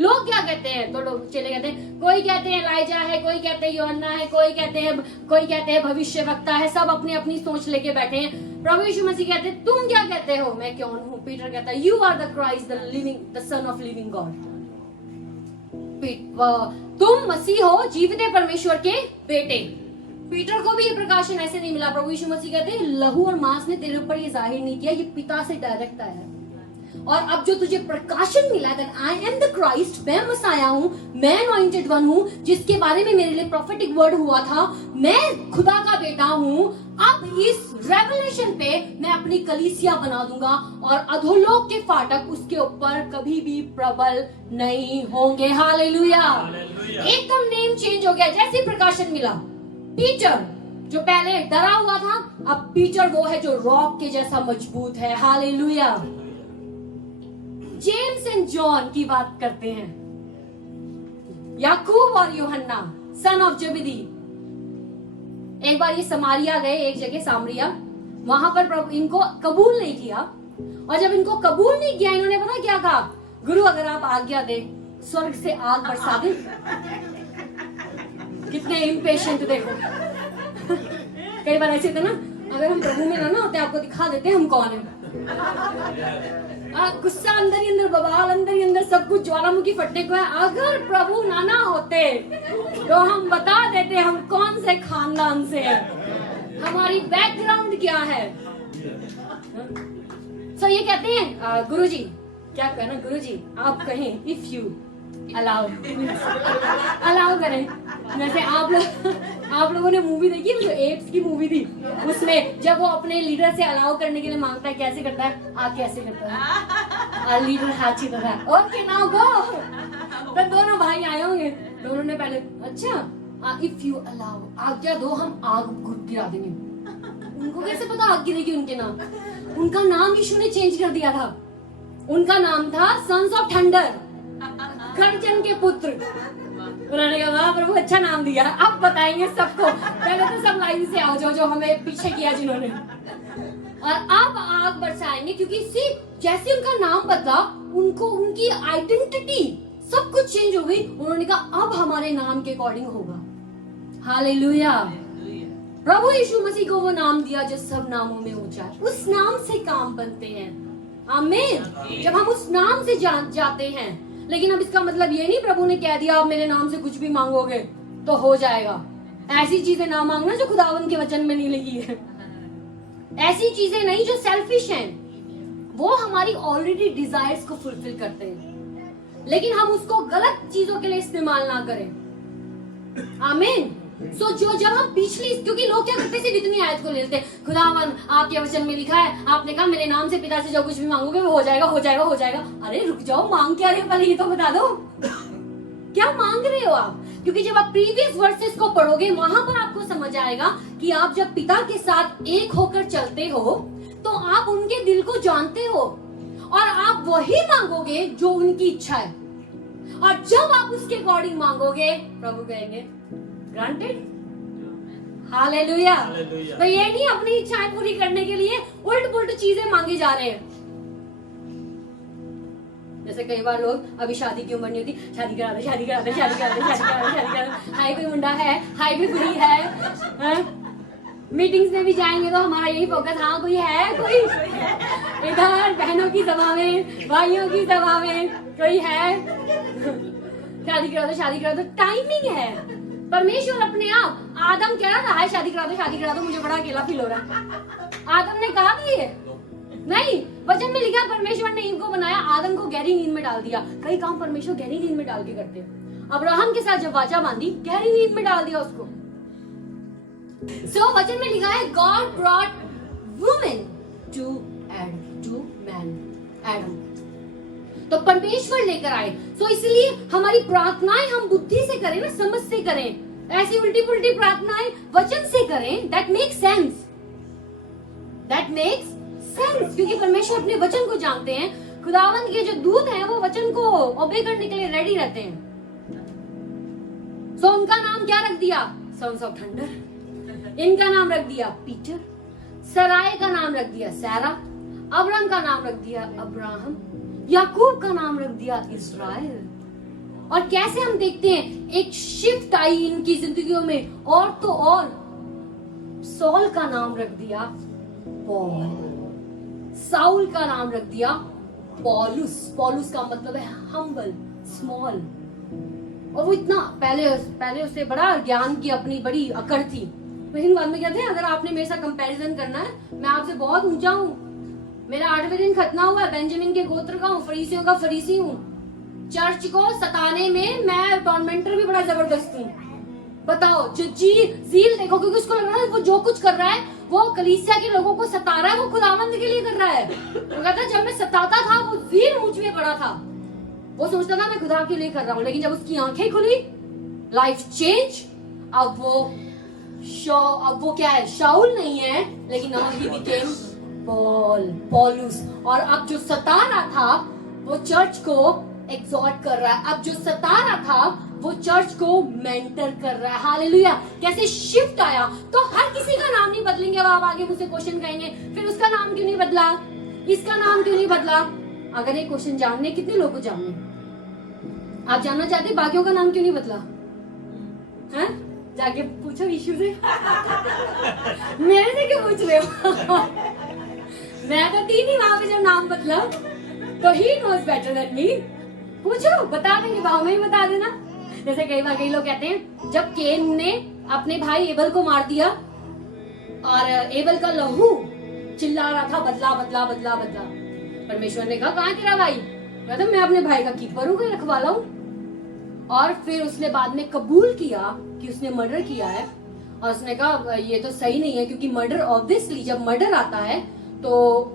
लोग क्या कहते हैं, तो लोग चले कहते हैं, कोई कहते हैं एलाइजा है, कोई कहते हैं यूहन्ना है, कोई कहते हैं भविष्यवक्ता है, सब अपनी अपनी सोच लेके बैठे हैं। प्रभु यीशु मसीह कहते हैं तुम क्या कहते हो, मैं कौन हूँ? पीटर कहता है you are the Christ, the son of living God. तुम मसीह हो, जीवित परमेश्वर के बेटे। पीटर को भी ये प्रकाशन ऐसे नहीं मिला। प्रभु यीशु मसीह कहते हैं लहू और मांस ने तेरे ऊपर ये जाहिर नहीं किया, ये पिता से डायरेक्ट आया है। और अब जो तुझे प्रकाशन मिला, that I am the Christ, मैं मसाया हूँ, मैं अनॉइंटेड वन हूँ, जिसके बारे में मेरे लिए प्रोफेटिक वर्ड हुआ था, मैं खुदा का बेटा हूँ। अब इस रेवलेशन पे मैं अपनी कलीसिया बना दूंगा और अधोलोक के फाटक उसके ऊपर कभी भी प्रबल नहीं होंगे। हालेलुया। एकदम नेम चेंज हो गया जैसे प्रकाशन मिला। पीटर जो पहले डरा हुआ था, अब पीटर वो है जो रॉक के जैसा मजबूत है। हालेलुया। जेम्स एंड जॉन की बात करते हैं, याकूब और यूहन्ना सन ऑफ जबेदी। एक बार ये समारिया गए, एक जगह सामरिया, वहां पर प्रभु इनको कबूल नहीं किया, और जब इनको कबूल नहीं किया, इन्होंने पता क्या कहा, गुरु अगर आप आज्ञा दे स्वर्ग से आग बरसा दे। कितने इम्पेशेंट देखो। कई बार ऐसे थे ना, अगर हम प्रभु में ना होते आपको दिखा देते हम कौन है। गुस्सा अंदर ही अंदर, बवाल अंदर ही अंदर, सब कुछ ज्वालामुखी फटने को है। अगर प्रभु ना होते तो हम बता देते हम कौन से खानदान से हैं, हमारी बैकग्राउंड क्या है। सो ये कहते हैं गुरुजी, क्या कहना गुरुजी, आप कहें इफ यू अलाउ करें। जैसे आप लोगों ने मूवी देखी जो एप्स की मूवी थी, उसमें जब वो अपने लीडर से अलाउ करने के लिए मांगता है, कैसे करता है, आप कैसे करता है, लीडर हाथी तरह, ओके नाउ गो। तो दोनों भाई आए होंगे, दोनों ने पहले अच्छा इफ यू अलाउ, आज्ञा दो हम आग गिरा देंगे। उनको कैसे पता आग गिरेगी उनके नाम? उनका नाम यीशु ने चेंज कर दिया था। उनका नाम था सन्स ऑफ थंडर, गर्जन के पुत्र। उन्होंने कहा वाह प्रभु अच्छा नाम दिया, अब बताएंगे सबको। पहले तो सब लाइन से आओ जो हमें पीछे किया जिन्होंने, और अब आग बरसाएंगे, क्योंकि जैसे उनका नाम बदला उनको उनकी आइडेंटिटी सब कुछ चेंज हो गई। उन्होंने कहा अब हमारे नाम के अकॉर्डिंग होगा। हालेलुया। प्रभु यीशु मसीह को वो नाम दिया जो सब नामों में ऊंचा है। उस नाम से काम बनते हैं। आमीन। जब हम उस नाम से जाते हैं। लेकिन अब इसका मतलब ये नहीं प्रभु ने कह दिया आप मेरे नाम से कुछ भी मांगोगे तो हो जाएगा। ऐसी चीजें ना मांगना जो खुदावंद के वचन में नहीं लिखी है। ऐसी चीजें नहीं जो सेल्फिश हैं, वो हमारी ऑलरेडी डिजायर्स को फुलफिल करते हैं, लेकिन हम उसको गलत चीजों के लिए इस्तेमाल ना करें। आमीन। जब हम पिछली, क्योंकि लोग क्या करते सिर्फ इतनी आयत को लेते, खुदावन आपके वचन में लिखा है, आपने कहा मेरे नाम से पिता से जो कुछ भी मांगोगे वो हो जाएगा, हो जाएगा, हो जाएगा। अरे रुक जाओ, मांग क्या रहे हो पहले ये तो बता दो, क्या मांग रहे हो आप? क्योंकि जब आप प्रीवियस वर्सेस को पढ़ोगे वहां पर आपको समझ आएगा कि आप जब पिता के साथ एक होकर चलते हो तो आप उनके दिल को जानते हो और आप वही मांगोगे जो उनकी इच्छा है। और जब आप उसके अकॉर्डिंग मांगोगे प्रभु कहेंगे ग्रांटेड। हालेलुया। तो ये नहीं अपनी इच्छाएं पूरी करने के लिए उल्ट पुल्ट चीजें मांगे जा रहे हैं। जैसे कई बार लोग अभी शादी की उम्र नहीं होती, शादी करा दे, शादी करा दे, शादी करा दे, शादी करा दे, शादी करा दे। हाय कोई मुंडा है, हाय कोई कुड़ी है। मीटिंग्स में भी जाएंगे तो हमारा यही फोकस, हाँ कोई है, कोई इधर बहनों की सभा में, भाइयों की सभा में कोई है, शादी करा दो, शादी करा दो। टाइमिंग है। परमेश्वर अपने आप, आदम कह रहा था हाय शादी करा दो, शादी करा दो, मुझे बड़ा अकेला फील हो रहा है। आदम ने कहा था ये नहीं, वचन में लिखा परमेश्वर ने इनको बनाया, आदम को गहरी नींद में डाल दिया। कई काम परमेश्वर गहरी नींद में डाल के करते हैं। अब्राहम के साथ जब वाचा बांधी, गहरी नींद में डाल दिया उसको। वचन में लिखा है God brought women to man, Adam. तो परमेश्वर लेकर आए। इसलिए हमारी प्रार्थनाएं हम बुद्धि से करें ना, समझ से करें। ऐसी उल्टी पुल्टी प्रार्थनाएं वचन से करें। That makes sense, that makes sense, क्योंकि परमेश्वर अपने वचन को जानते हैं। खुदावंद के जो दूत हैं वो वचन को ओबे करने के लिए रेडी रहते हैं। उनका नाम क्या रख दिया? Sons of thunder. इनका नाम रख दिया पीटर। सराय का नाम रख दिया सैरा। अब्राम का नाम रख दिया अब्राहम। याकूब का नाम रख दिया इस्राएल। और कैसे हम देखते हैं एक शिफ्ट आई इनकी जिंदगियों में, और तो और सॉल का नाम रख दिया पॉल, साउल का नाम रख दिया पॉलुस। पॉलुस का मतलब है हम्बल, स्मॉल। और वो इतना पहले उससे बड़ा ज्ञान की अपनी बड़ी अकड़ थी, लेकिन बाद में कहते हैं अगर आपने मेरे साथ कंपैरिजन करना है, मैं आपसे बहुत ऊंचा हूँ। मेरा 8वें दिन खतना हुआ है, बेंजामिन के गोत्र का हूँ, फरीसियों का फरीसी हूँ। चर्च को सताने में मैं टॉर्मेंटर भी बड़ा जबरदस्त हूँ। बताओ, जो जील देखो, क्योंकि उसको लग रहा है वो जो कुछ कर रहा है वो कलीसिया के लोगों को सता रहा है, वो खुदावंद के लिए कर रहा है। वो कहता है जब मैं सताता था वो जील मुझ में पड़ा था, वो सोचता था मैं खुदा के लिए कर रहा हूँ। लेकिन जब उसकी आंखें खुली, लाइफ चेंज। अब वो क्या है? शाऊल नहीं है, लेकिन नाउ ही बिकेम पॉल, पॉलुस। और अब जो सता रहा था वो चर्च को एग्जॉर्ट कर रहा है। अब जो सता रहा था वो चर्च को मेंटर कर रहा है। हालेलुया। कैसे शिफ्ट आया। तो हर किसी का नाम नहीं बदलेंगे। अब आप आगे मुझसे क्वेश्चन कहेंगे फिर उसका नाम क्यों नहीं बदला, इसका नाम क्यों नहीं बदला? अगर ये क्वेश्चन जानने, कितने लोगों को जानने? आप जानना चाहते हैं बाकियों का नाम क्यों नहीं बदला? हैं? जाके पूछो यीशु से। मेरे से क्यों पूछ रहे हो? मैं तो थी नहीं वहां पे जब नाम बदला, तो he knows better than me. पूछो, बता देंगे, भाव में ही बता देना। जैसे कई बार कई लोग कहते हैं जब केन ने अपने भाई एबल को मार दिया और एबल का लहू चिल्ला रहा था बदला बदला बदला बदला, परमेश्वर ने कहा कहाँ तेरा भाई? कहता मैं अपने भाई का कीपर हूँ, कोई रखवाला हूँ। और फिर उसने बाद में कबूल किया कि उसने मर्डर किया है, और उसने कहा ये तो सही नहीं है, क्योंकि मर्डर ऑब्वियसली जब मर्डर आता है तो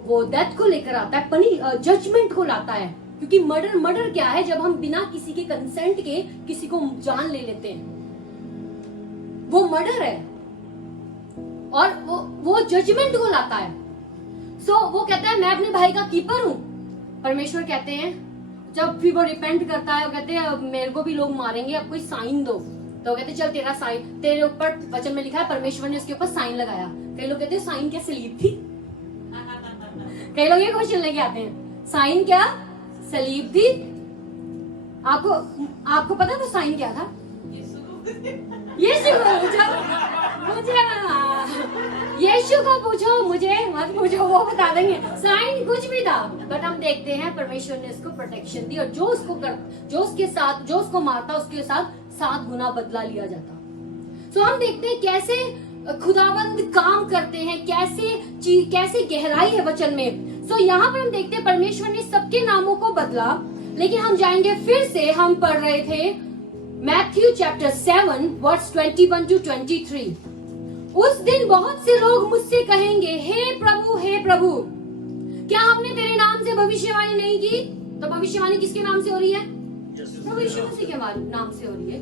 वो डेथ को लेकर आता है, जजमेंट को लाता है। क्योंकि मर्डर क्या है? जब हम बिना किसी के कंसेंट के किसी को जान ले लेते हैं, वो मर्डर है, और वो जजमेंट को लाता है। सो वो कहता है मैं अपने भाई का कीपर हूं। परमेश्वर कहते हैं जब भी वो रिपेंट करता है, वो कहते हैं अब मेरे को भी लोग मारेंगे, अब कोई साइन दो। तो वो कहते चल तेरा साइन, तेरे ऊपर वचन में लिखा है, परमेश्वर ने उसके ऊपर साइन लगाया। कई लोग कहते हैं साइन क्या सलीब थी? कई लोग ये क्वेश्चन लेके आते हैं, साइन क्या सलीब थी? आपको पता था साइन क्या था? यीशु को पूछो, यीशु को पूछो, मुझे मत पूछो, वो बता देंगे साइन कुछ भी था। बट हम देखते हैं परमेश्वर ने उसको प्रोटेक्शन दी, और जो उसको मारता उसके साथ 7 गुना बदला लिया जाता। सो हम देखते हैं कैसे खुदावंद काम करते हैं, कैसे गहराई है वचन में। सो यहाँ पर हम देखते हैं परमेश्वर ने सबके नामों को बदला। लेकिन हम जाएंगे फिर से, हम पढ़ रहे थे मैथ्यू चैप्टर 7 वर्स 21 to 23। उस दिन बहुत से लोग मुझसे कहेंगे हे प्रभु क्या हमने तेरे नाम से भविष्यवाणी नहीं की? तो भविष्यवाणी किसके नाम से हो रही है? प्रभु यीशु मसीह के नाम से हो रही है।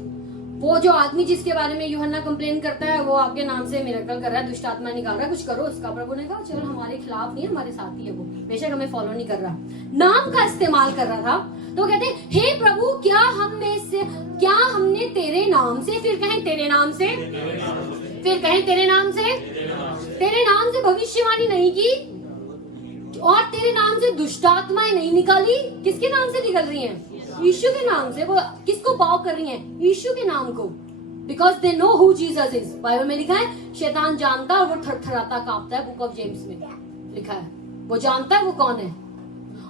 वो जो आदमी जिसके बारे में यूहन्ना कंप्लेन करता है, वो आपके नाम से मिरेकल कर रहा है, दुष्ट आत्मा निकाल रहा है, कुछ करो उसका। प्रभु ने कहा चलो हमारे खिलाफ नहीं है, हमारे साथ ही है, वो बेशक हमें फॉलो नहीं कर रहा, नाम का इस्तेमाल कर रहा था। तो कहते हे प्रभु क्या हमने तेरे नाम से, फिर कहें तेरे नाम से, फिर कहें तेरे नाम से भविष्यवाणी नहीं की, और तेरे नाम से दुष्ट आत्माएं नहीं निकाली? किसके नाम से निकल रही हैं? यीशु के नाम से। वो किसको बाव कर रही हैं? यीशु के नाम को। Because they know who Jesus is. Bible में लिखा है शैतान जानता और वो थरथराता कांपता है, बुक ऑफ जेम्स में लिखा है, वो जानता है वो कौन है।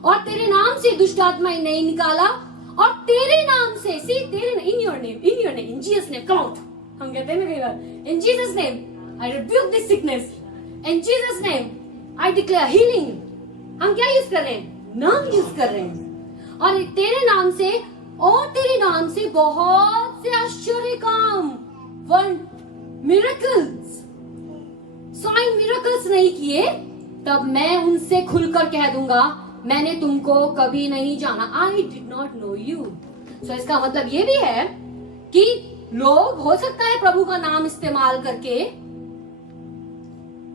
और तेरे नाम से दुष्ट आत्माएं नहीं निकाला, और तेरे नाम से, सी तेरे in your name, in Jesus name, come out. हम कहते हैं ना कई बार, in Jesus name I rebuke this sickness, in Jesus name I declare healing. हम क्या यूज कर रहे हैं? नाम यूज कर रहे हैं। और तेरे नाम से बहुत से आश्चर्य काम, मिरेकल्स, साइन मिरेकल्स नहीं किए, तब मैं उनसे खुलकर कह दूंगा मैंने तुमको कभी नहीं जाना, I did not know you. So इसका मतलब ये भी है कि लोग, हो सकता है प्रभु का नाम इस्तेमाल करके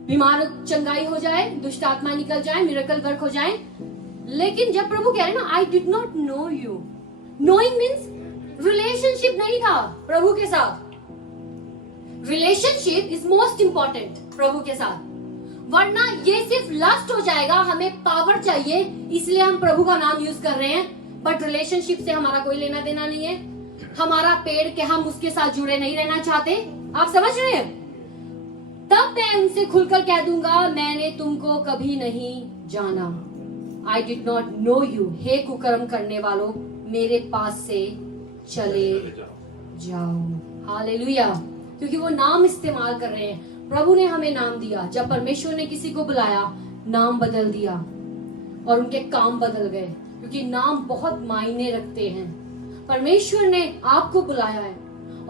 बीमार चंगाई हो जाए, दुष्ट आत्मा निकल जाए, मिरेकल वर्क हो जाए, लेकिन जब प्रभु कह रहे ना आई did not know you, knowing means relationship नहीं था प्रभु के साथ। रिलेशनशिप इज मोस्ट इंपॉर्टेंट प्रभु के साथ, वरना ये सिर्फ लस्ट हो जाएगा। हमें पावर चाहिए इसलिए हम प्रभु का नाम यूज कर रहे हैं, बट रिलेशनशिप से हमारा कोई लेना देना नहीं है। हमारा पेड़ के हम उसके साथ जुड़े नहीं रहना चाहते, आप समझ रहे हैं? तब मैं उनसे खुलकर कह दूंगा मैंने तुमको कभी नहीं जाना, I did not know you. हे कुकर्म करने वालों, मेरे पास से चले जाओ। हालेलुया। क्योंकि वो नाम इस्तेमाल कर रहे हैं। प्रभु ने हमें नाम दिया, जब परमेश्वर ने किसी को बुलाया नाम बदल दिया और उनके काम बदल गए, क्योंकि नाम बहुत मायने रखते हैं। परमेश्वर ने आपको बुलाया है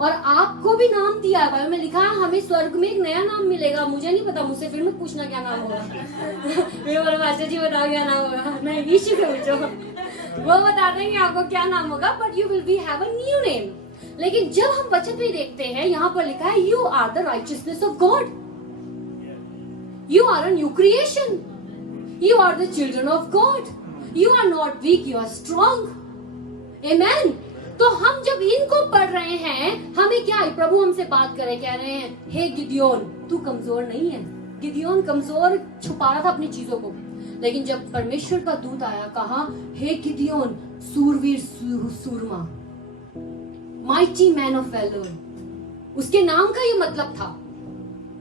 और आपको भी नाम दिया है। बाइबल में लिखा है हमें स्वर्ग में एक नया नाम मिलेगा। मुझे नहीं पता, मुझसे फिर मत पूछना क्या नाम होगा। मेरे बोला मास्टर जी बताओ क्या नाम होगा, नहीं यीशु को पूछो, वो बता देंगे आपको क्या नाम होगा, but you will be have a new name. लेकिन जब हम वचन में देखते हैं, यहाँ पर लिखा है you are the righteousness of God, you are a new creation, you are the children of God, you are not weak, you are strong. Amen. तो हम जब इनको पढ़ रहे हैं, हमें क्या है? प्रभु हमसे बात करे, कह रहे हैं हे गिदियोन तू कमजोर नहीं है। गिदियोन कमजोर छुपा रहा था अपनी चीजों को, लेकिन जब परमेश्वर का दूत आया, कहा हे गिदियोन सूरवीर सूरमा, माइटी मैन ऑफ वैलोर। उसके नाम का ये मतलब था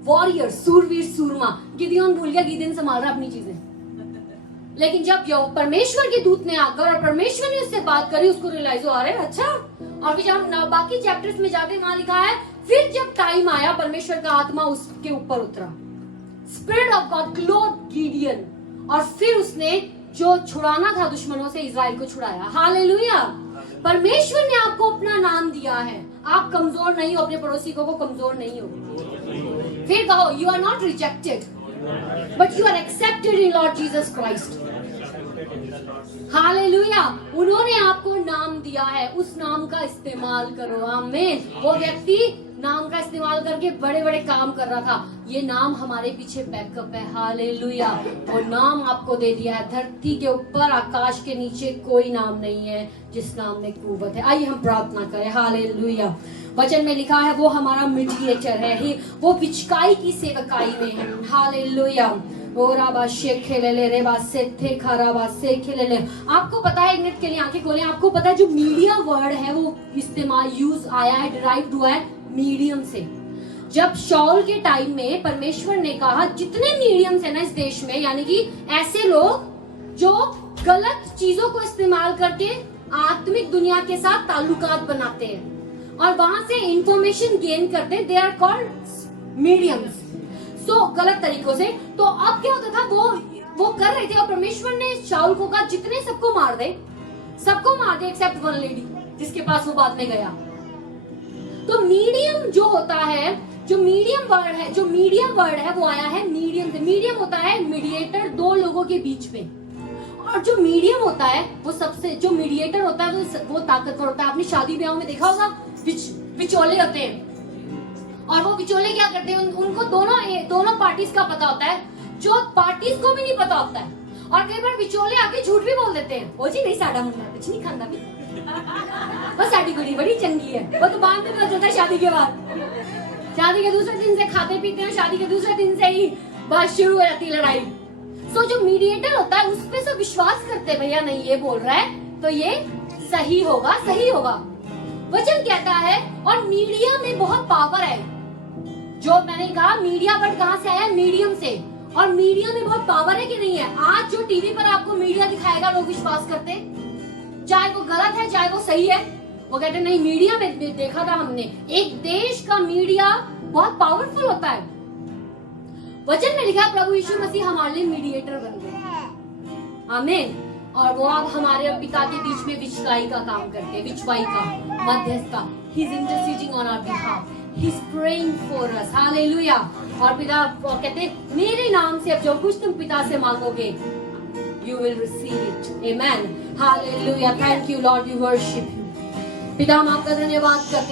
वॉरियर, सूरवीर, सूरमा। गिदियोन भूल गया, गिदियोन संभाल रहा अपनी चीजें। लेकिन जब परमेश्वर के दूत ने आकर और परमेश्वर ने उससे बात करी, उसको रियलाइज हो, अरे अच्छा। और फिर जब बाकी चैप्टर्स में जाते वहां लिखा है, फिर जब टाइम आया परमेश्वर का आत्मा उसके ऊपर उतरा, spirit of God cloth Gideon, और फिर उसने जो छुड़ाना था दुश्मनों से इजराइल को छुड़ाया। हालेलुया। परमेश्वर ने आपको अपना नाम दिया है। आप कमजोर नहीं हो, अपने पड़ोसी को कमजोर नहीं हो। फिर कहो, you are not rejected but you are accepted in Lord Jesus Christ. Hallelujah. उन्होंने आपको नाम दिया है, उस नाम का इस्तेमाल करो। आमीन। वो व्यक्ति नाम का इस्तेमाल करके बड़े बड़े काम कर रहा था, ये नाम हमारे पीछे बैकअप है। हालेलुया। वो नाम आपको दे दिया है। धरती के ऊपर, आकाश के नीचे कोई नाम नहीं है जिस नाम में कुव्वत है। आइए हम प्रार्थना करें। हालेलुया। वचन में लिखा है वो हमारा मीडिएटर है, वो बिचकाई की सेवकाई में है। हालेलुया। आपको पता है, एक मिनट के लिए आंखें खोलें, आपको पता है जो मीडिया वर्ड है वो इस्तेमाल यूज आया है, डिराइव्ड हुआ है मीडियम से। जब शाऊल के टाइम में परमेश्वर ने कहा जितने मीडियम्स है ना इस देश में, यानी कि ऐसे लोग जो गलत चीजों को इस्तेमाल करके आत्मिक दुनिया के साथ ताल्लुकात बनाते हैं और वहां से इंफॉर्मेशन गेन करते हैं, दे आर कॉल्ड मीडियम्स। सो गलत तरीकों से। तो अब क्या होता था, वो कर रहे थे और परमेश्वर ने शाऊल को कहा जितने सबको मार दे एक्सेप्ट वन लेडी जिसके पास वो बाद में गया। तो मीडियम जो होता है, जो मीडियम वर्ड है वो आया है मीडियम से। मीडियम होता है मीडिएटर, दो लोगों के बीच में। और जो मीडियम होता है वो सबसे, जो मीडिएटर होता है वो ताकतवर होता है। आपने शादी ब्याह में देखा होगा, विचोले होते हैं और वो विचोले क्या करते हैं, उनको दोनों पार्टीज का पता होता है, जो पार्टीज को भी नहीं पता होता है। और कई बार विचोले आके झूठ भी बोल देते हैं, वो जी नहीं साड़ा मुंडा कुछ नहीं खांदा भी, बस साड़ी कुड़ी बड़ी चंगी है। वो तो बाद में पता चलता है शादी के बाद, शादी के दूसरे दिन से खाते पीते हैं, शादी के दूसरे दिन से ही बस शुरू हो जाती है लड़ाई। सो जो मीडिएटर होता है उस पे सब विश्वास करते हैं, भैया नहीं ये बोल रहा है तो ये सही होगा। वचन कहता है, और मीडिया में बहुत पावर है। जो मैंने कहा मीडिया वर्ड कहां से आया, मीडियम से। और मीडिया में बहुत पावर है कि नहीं है। आज जो टीवी पर आपको मीडिया दिखाएगा लोग विश्वास करते, चाहे वो गलत है चाहे वो सही है, वो कहते नहीं मीडिया में देखा था हमने। एक देश का मीडिया बहुत पावरफुल होता है। वचन में लिखा प्रभु यीशु मसीह हमारे लिए मीडिएटर बन गए। आमीन। और वो अब हमारे पिता के बीच में विचकाई का काम करते हैं, विचवाई का, मध्यस्थता। He is interceding on our behalf, he is praying for us. Hallelujah. और पिता कहते हैं मेरे नाम से अब जो कुछ तुम पिता से मांगोगे you will receive it. Amen. Hallelujah. Thank you Lord, we worship you. पिता हम आपका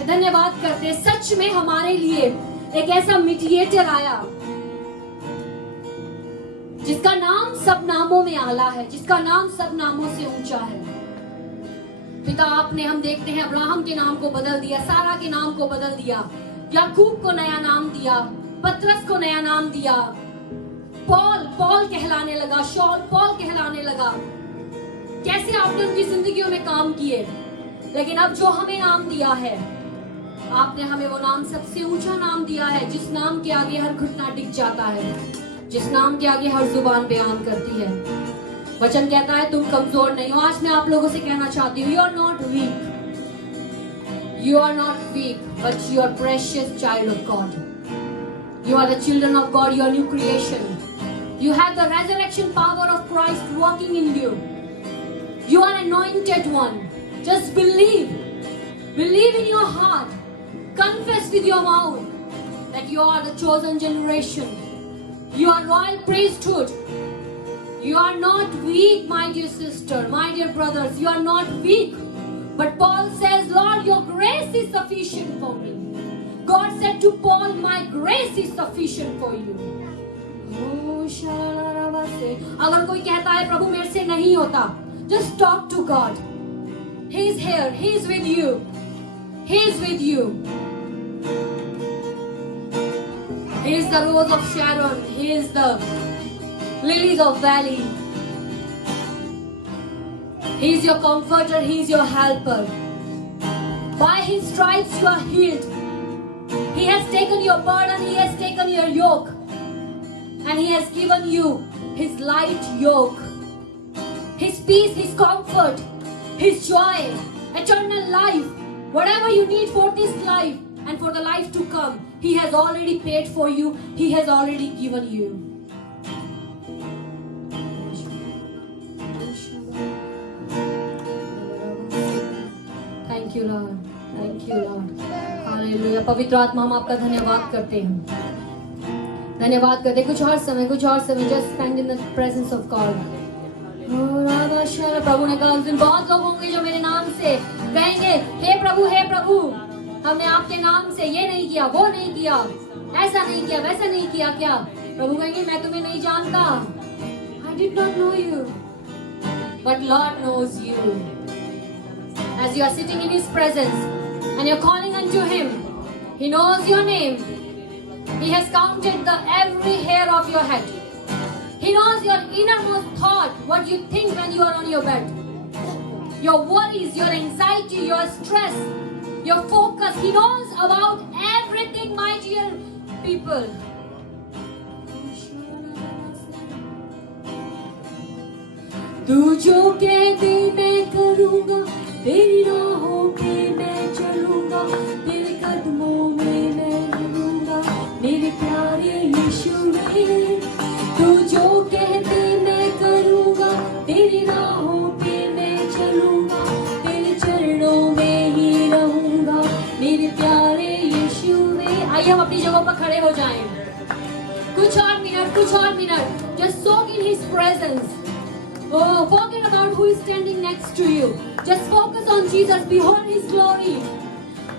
धन्यवाद करते। सच में हमारे लिए एक ऐसा मीडिएटर आया जिसका नाम सब नामों में आला है, जिसका नाम सब नामों से ऊंचा है। पिता आपने, हम देखते हैं अब्राहम के नाम को बदल दिया, सारा के नाम को बदल दिया, याकूब को नया नाम दिया, पतरस को नया नाम दिया, पॉल कहलाने लगा, शॉल पॉल कहलाने लगा। कैसे आपने उनकी जिंदगियों में काम किए। लेकिन अब जो हमें नाम दिया है, आपने हमें वो नाम सबसे ऊंचा नाम दिया है, जिस नाम के आगे हर घुटना टिक जाता है, जिस नाम के आगे हर जुबान बयान करती है। वचन कहता है तुम कमजोर नहीं हो। आज मैं आप लोगों से कहना चाहती हूँ, you are not weak but you are precious child of God. You are the children of God, you are new creation. You have the resurrection power of Christ working in you. You are anointed one. Just believe in your heart, confess with your mouth that you are the chosen generation. You are royal priesthood. You are not weak, my dear sister, my dear brothers. You are not weak. But Paul says, Lord, your grace is sufficient for me. God said to Paul, my grace is sufficient for you. अगर कोई कहता है प्रभु मेरे से नहीं होता, just talk to God. He is here. He is with you. He is with you. He is the rose of Sharon. He is the lilies of valley. He is your comforter. He is your helper. By His stripes you are healed. He has taken your burden, He has taken your yoke, and He has given you His light yoke, His peace, His comfort, His joy, eternal life. Whatever you need for this life and for the life to come, He has already paid for you. He has already given you. Thank you, Lord. Thank you, Lord. Hallelujah. पवित्र आत्मा, हम आपका धन्यवाद करते हैं. धन्यवाद करते हैं. कुछ और समय just spend in the presence of God. प्रभु ने कहा उस दिन बहुत लोग होंगे जो मेरे नाम से कहेंगे, हे प्रभु, हमने आपके नाम से ये नहीं किया, वो नहीं किया, ऐसा नहीं किया, वैसा नहीं किया. क्या प्रभु कहेंगे, मैं तुम्हें नहीं जानता. I did not know you, but Lord knows you. As you are sitting in His presence and you're calling unto Him, He knows your name. He has counted every hair of your head. He knows your innermost thought, what you think when you are on your bed. Your worries, your anxiety, your stress, your focus. He knows about everything, my dear people. तू जो कहते मैं करूँगा, तेरी राहों पे मैं चलूँगा, तेरे कदमों में मैं रहूँगा, मेरे प्यारे यीशु में. तू जो कहते मैं करूँगा, तेरी राहों पे मैं चलूँगा, तेरे चरणों में ही रहूँगा, मेरे प्यारे यीशु में. आइए हम अपनी जगहों पर खड़े हो जाएं. कुछ और minute. Just soak in His presence. Oh, forget about who is standing next to you. Just focus on Jesus. Behold His glory.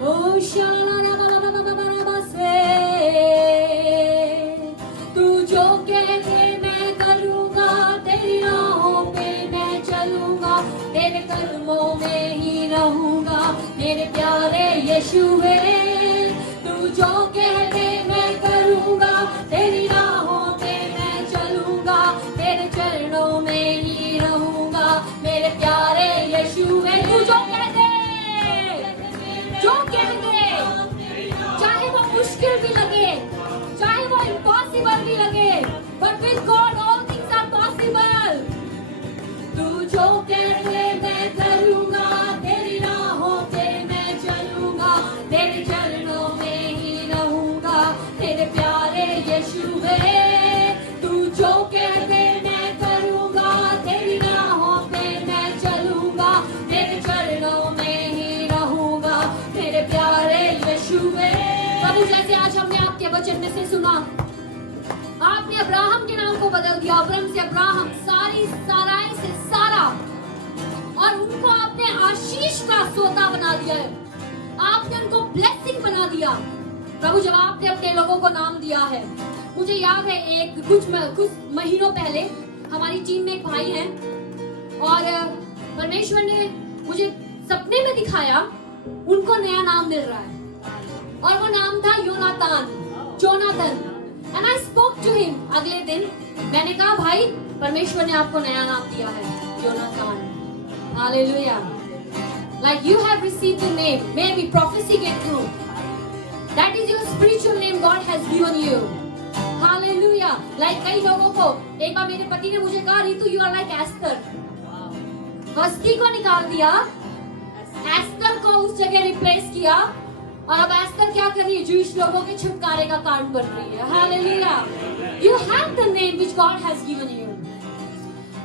Oh, तू जो कहते मैं करूँगा, तेरी राहों पे मैं चलूँगा, तेरे कदमों में ही रहूँगा, मेरे प्यारे यीशु में. तू जो कहते मैं करूँगा, तेरी राहों पे मैं चलूँगा, तेरे चरणों में ही रहूँगा, मेरे प्यारे यीशु में. तू जो कहते, चाहे वो मुश्किल भी लगे, चाहे वो impossible भी लगे, but with God all things are possible. तू जो कहते मैं करूँगा, तेरी राहों पे मैं चलूँगा, तेरे चरणों में ही रहूँगा, तेरे प्यारे यीशु में. तू जो कहते मैं करूँगा, तेरी राहों पे मैं चलूँगा, तेरे चरणों में ही रहूँगा, मेरे प्यारे यीशु में. प्रभु, जैसे आज हमने आपके वचन में से सुना, आपने अब्राहम के नाम को बदल दिया. अब्राहम से अब्राहम, साराई से सारा, और उनको आपने आशीष का सोता बना दिया है. आपने उनको ब्लेसिंग बना दिया. प्रभु, जब आपने अपने लोगों को नाम दिया है, मुझे याद है कुछ महीनों पहले हमारी टीम में एक भाई हैं, और परमेश्वर ने मुझे सपने में दिखाया उनको नया नाम मिल रहा है, और वो नाम था Jonathan. And I spoke to him. अगले दिन मैंने कहा, भाई, परमेश्वर ने आपको नया नाम दिया है, Jonathan. Hallelujah. Like you have received the name, maybe prophecy get through. That is your spiritual name God has given you. Hallelujah. Like कई लोगों को, एक बार मेरे पति ने मुझे कहा, Ritu, you are like Esther. हस्ती को निकाल दिया, एस्थर को उस जगह रिप्लेस किया, और अब एस्थर क्या कर रही है? जूइश लोगों के छुटकारे का कारण बन रही है. Hallelujah. You have the name which God has given you.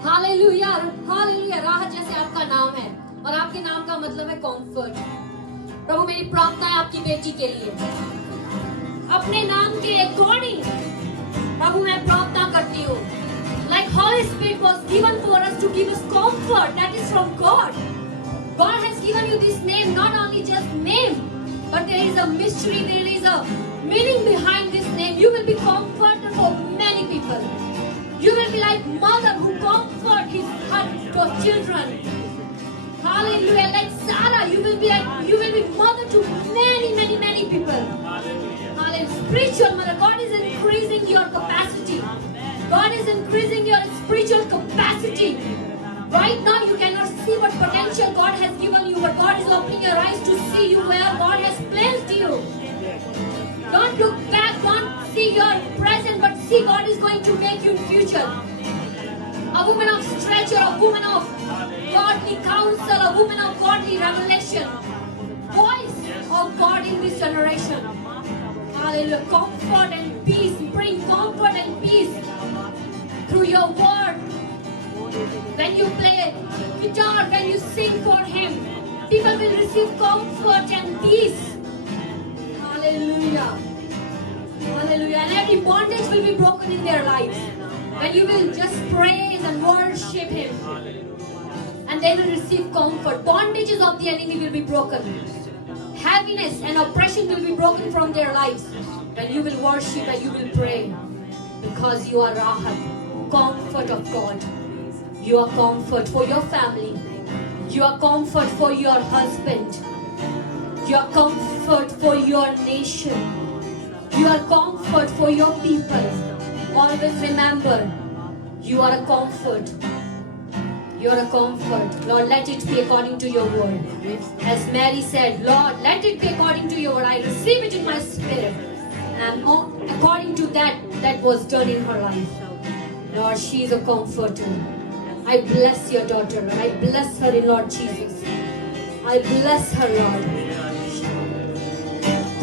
Hallelujah. Hallelujah. राहत जैसे आपका नाम है, और आपके नाम का मतलब है कॉम्फर्ट. प्रभु, मेरी प्रार्थना है आपकी बेटी के लिए, अपने नाम के अकॉर्डिंग प्रभु मैं प्रार्थना करती हूँ. Like Holy Spirit was given for us to give us comfort, that is from God. God has given you this name, not only just name, but there is a mystery, there is a meaning behind this name. You will be comforted for many people. You will be like mother who comfort her children. Hallelujah. Like Sarah, you will be mother to many people. Hallelujah. Spiritual mother. God is increasing your capacity. God is increasing your spiritual capacity. Right now you cannot see what potential God has given you, but God is opening your eyes to see you see your present, but see God is going to make you in future. A woman of stature, a woman of godly counsel, a woman of godly revelation. Voice of God in this generation. Hallelujah. Comfort and peace. Bring comfort and peace through your word. When you play guitar, when you sing for Him, people will receive comfort and peace. Hallelujah. Hallelujah. And every bondage will be broken in their lives. When you will just praise and worship Him. And they will receive comfort. Bondages of the enemy will be broken. Heaviness and oppression will be broken from their lives. When you will worship and you will pray. Because you are Rahab, comfort of God. You are comfort for your family. You are comfort for your husband. You are comfort for your nation. You are comfort for your people. Always remember, you are a comfort. You are a comfort. Lord, let it be according to your word. As Mary said, Lord, let it be according to your word. I receive it in my spirit. And according to that was done in her life. Lord, she is a comforter. I bless your daughter. I bless her in Lord Jesus. I bless her, Lord.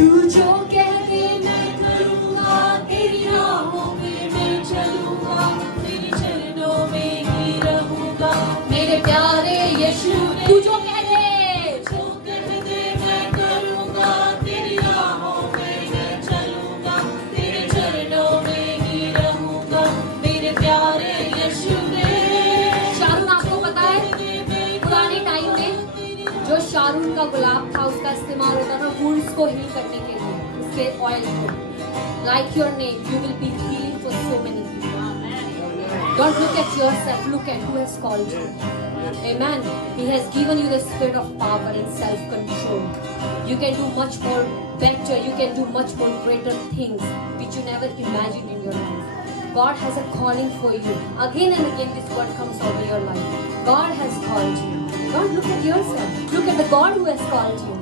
तू जो कह दे मैं करूँगा, तेरी राहों पे मैं चलूँगा, तेरे चरणों में ही रहूँगा, मेरे प्यारे यीशु। तू जो कह दे मैं करूँगा, तेरी राहों पे मैं चलूँगा, तेरे चरणों में ही रहूँगा, मेरे प्यारे यीशु। शारून, आपको पता है पुराने टाइम में जो शारून का गुलाब था उसका इस्तेमाल होता था वुंड्स को हील करने के लिए, उसके ऑयल को। Like your name, you will be healing for so many people. Don't look at yourself, look at who has called you. Amen. He has given you the spirit of power and self-control. You can do much more better, you can do much more greater things which you never imagined in your life. God has a calling for you. Again and again this word comes over your life. God has called you. Don't look at yourself. Look at the God who has called you.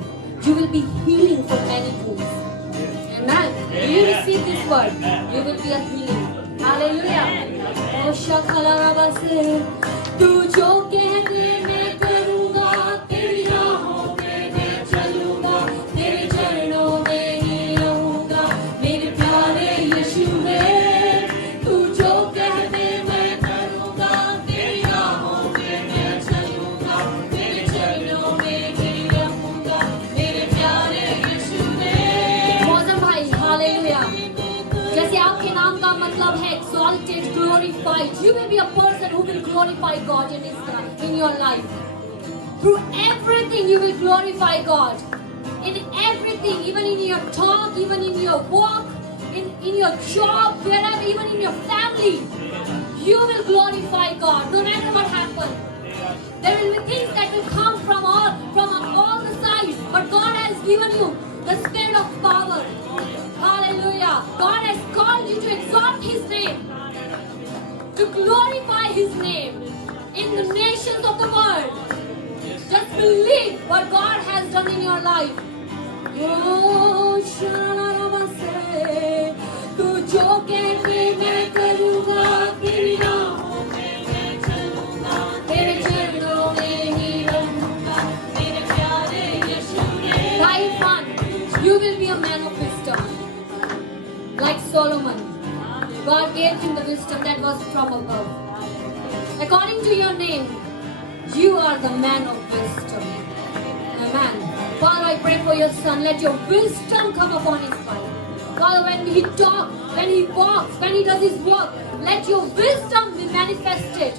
You will be healing for many wounds. Amen. Will you receive this word? You will be a healing. Hallelujah. Oh, Shakhala Rabase. Tu jo keh de main karunga, teri raahon pe main chalunga, tere charanon mein hi rahunga, mere pyare Yeshu hai. Tu jo keh de main karunga, teri raahon pe main chalunga, tere charanon mein hi rahunga, mere pyare Yeshu hai. मौसम भाई, hallelujah. जैसे आपके नाम का मतलब है exalted, glorified. You will be a person who will glorify God in your life. Through everything you will glorify God. In everything, even in your talk, even in your walk, in your job, wherever, even in your family, you will glorify God no matter what happens. There will be things that will come from all the sides, but God has given you the spirit of power. Hallelujah. God has called you to exalt His name, to glorify His name in the nations of the world. Just believe what God has done in your life. Oh, Shanarabase, tu jo kehte main karunga, teri raahon pe main chalunga, tere charanon mein hi rahunga, mere pyare Yeshu ne. Bhai Irfan, you will be a man of wisdom, like Solomon. God gave him the wisdom that was from above. According to your name, you are the man of wisdom. Amen. Father, I pray for your son. Let your wisdom come upon his life. Father, when he talks, when he walks, when he does his work, let your wisdom be manifested.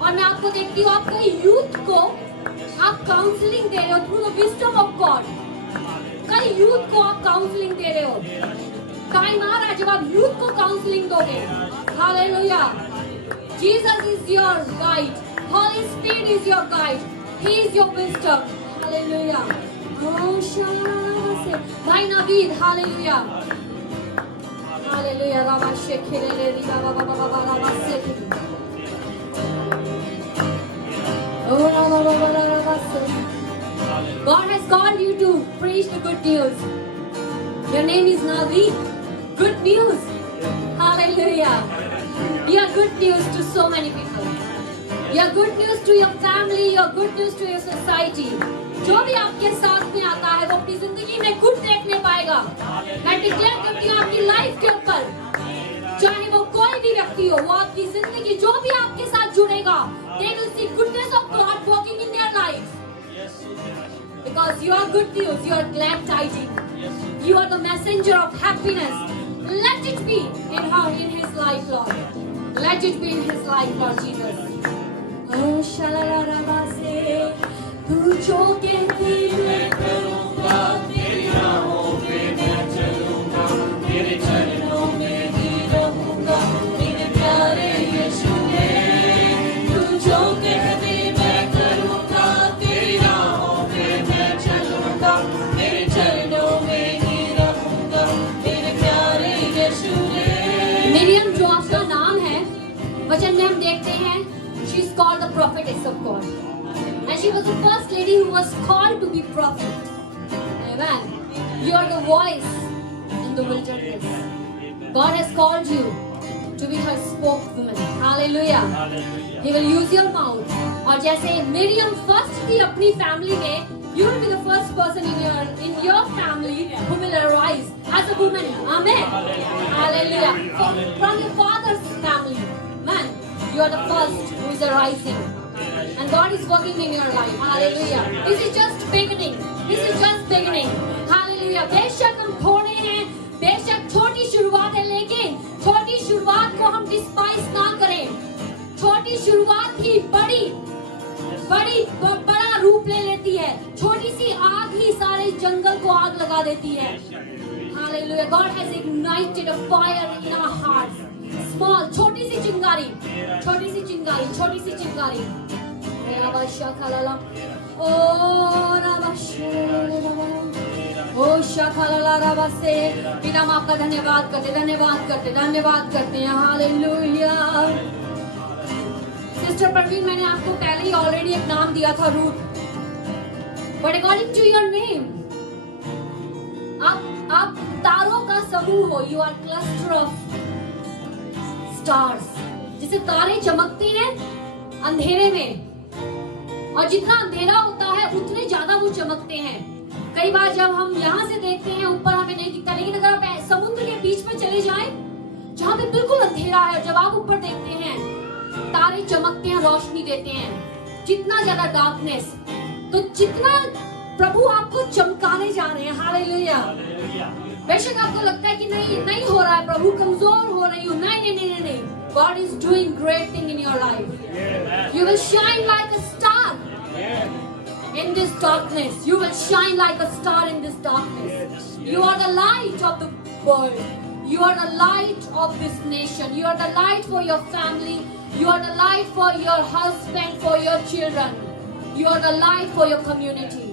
और मैं आपको देखती हूँ, आपके youth को आप counselling दे रहे हो through the wisdom of God. कई यूथ को आप काउंसलिंग दे रहे हो. टाइम आ रहा है जब आप यूथ को काउंसलिंग दोगे. Hallelujah. Jesus is your guide. Holy Spirit is your guide. He is your wisdom. Hallelujah. Oh, Shalom. Bhai Naveed, hallelujah. Hallelujah. Rama Shekhele Riba Baba Baba Rama Sekhi. Oh, Rama Baba Rama Sekhi. God has called you to preach the good news. Your name is Naveed. good news. Hallelujah. You are good news to so many people. You are good news to your family. You are good news to your society. जो भी आपके साथ में आता है वो अपनी जिंदगी में गुड देखने पाएगा. मैं डिक्लेयर करती हूँ आपकी लाइफ के ऊपर, चाहे वो कोई भी व्यक्ति हो, वो आपकी जिंदगी जो भी आपके साथ जुड़ेगा, they will see goodness of God working in their lives. Because you are good news, you are glad tidings. You are the messenger of happiness. Let it be in his life, Lord. Let it be in his life, Lord Jesus. Oh, shalarabase, तू जो कहती मैं करूँगा, तेरी राहों पे मैं चलूँगा, तेरे चरणों में ही रहूँगा, मेरे प्यारे यीशु ने. तू जो कहती मैं करूँगा, तेरी राहों पे मैं चलूँगा, तेरे चरणों में ही रहूँगा, मेरे प्यारे यीशु ने. मिरियम जो आपका नाम है, वचन में हम देखते हैं, she is called the prophetess of God. And she was the first lady who was called to be prophet. Amen. You are the voice in the wilderness. God has called you to be her spokeswoman. Hallelujah. He will use your mouth. और जैसे Miriam first थी अपनी family में, you will be the first person in your family who will arise as a woman. Amen. Hallelujah. From your father's family, man, you are the first who is arising. And God is working in your life. Hallelujah. This is just beginning. This is just beginning. Hallelujah. बेशक हम थोड़े हैं, बेशक छोटी शुरुआत है, लेकिन छोटी शुरुआत को हम डिस्पाइस ना करें. छोटी शुरुआत ही बड़ा रूप ले लेती है. छोटी सी आग ही सारे जंगल को आग लगा देती है. Hallelujah. God has ignited a fire in our hearts. Small, छोटी सी चिंगारी. पिता हम आपका धन्यवाद करते हैं. हालेलुया. सिस्टर प्रवीण, मैंने आपको पहले ही ऑलरेडी एक नाम दिया था, Ruth. But according to your name, आप तारों का समूह हो. You are cluster of stars. जिसे तारे चमकते हैं अंधेरे में, और जितना अंधेरा होता है उतने ज्यादा वो चमकते हैं. कई बार जब हम यहाँ से देखते हैं ऊपर हमें नहीं दिखता, लेकिन अगर आप समुद्र के बीच में चले जाएं जहाँ पे बिल्कुल अंधेरा है, और जब आप ऊपर देखते हैं तारे चमकते हैं, रोशनी देते हैं. जितना ज्यादा डार्कनेस, तो जितना प्रभु आपको चमकाने जा रहे हैं. हालेलुया. बेशक आपको लगता है कि नहीं हो रहा है, प्रभु कमजोर हो रही हूँ. नहीं. God is doing great thing in your life. You will shine like a star in this darkness. You will shine like a star in this darkness. You are the light of the world. You are the light of this nation. You are the light for your family. You are the light for your husband, for your children. You are the light for your community.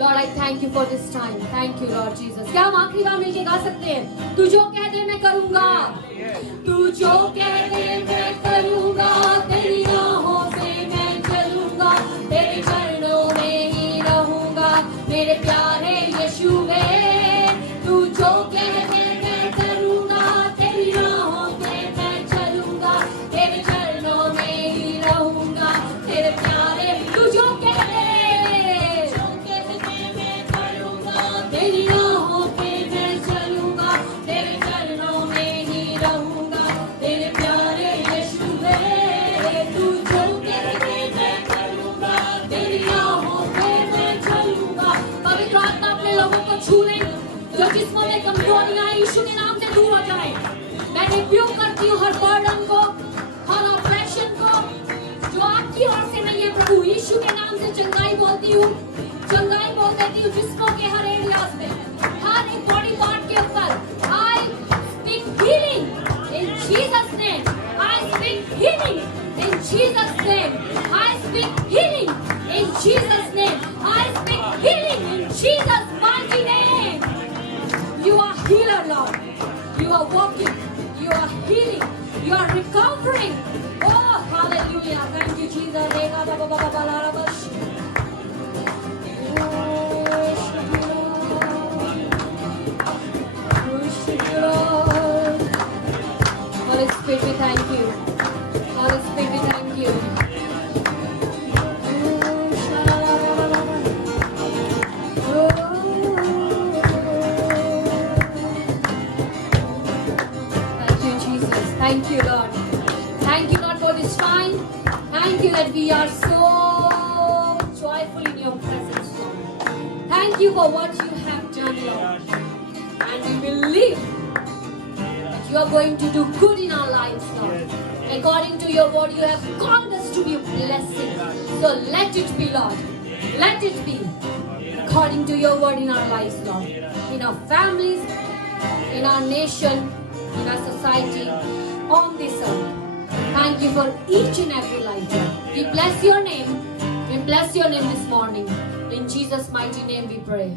Lord, I thank you for this time. Thank you, Lord Jesus. क्या हम आखिरी बार मिलके गा सकते हैं? तू जो कह दे मैं करूँगा. तू जो कह दे मैं करूँगा, तेरी राहों पे मैं चलूँगा, तेरे चरणों में ही रहूँगा, मेरे प्यारे यीशु वे. तू जो कह दे मैं करूँगा, तेरी राहों पे मैं चलूँगा, तेरे चरणों में ही रहूँगा, तेरे प्यारे. तू जो कह दे तेरी राहों पे मैं चलूँगा, तेरे चरणों में ही रहूँगा, तेरे प्यारे यीशु वे. तू जो कह दे मैं करूँगा, तेरी राहों पे मैं चलूँगा. पवित्र आत्मा अपने लोगों को छू ले, जो जिस्मों में कमजोरियाँ यीशु के नाम से दूर हो जाए. मैं रिब्यूक करती हूँ हर बर्डन को, हर ऑपरेशन को जो आपकी ओर से नहीं है. प्रभु यीशु के नाम से चंगाई बोलती हूँ, चंगाई बोल देती हूँ जिस्मों के हर एरियाज में, हर एक बॉडी पार्ट के ऊपर. I speak healing in Jesus' name. I speak healing in Jesus' name. I speak healing in Jesus' name. I speak healing in Jesus' mighty name. You are healer, Lord. You are walking. You are healing. You are recovering. Oh, hallelujah. Thank you, Jesus. thank you for what you have done, Lord. And we believe that you are going to do good in our lives, Lord. According to your word, you have called us to be a blessing. So let it be, Lord. Let it be according to your word in our lives, Lord. In our families, in our nation, in our society, on this earth. Thank you for each and every life, Lord. We bless your name. We bless your name this morning. In Jesus' mighty name we pray.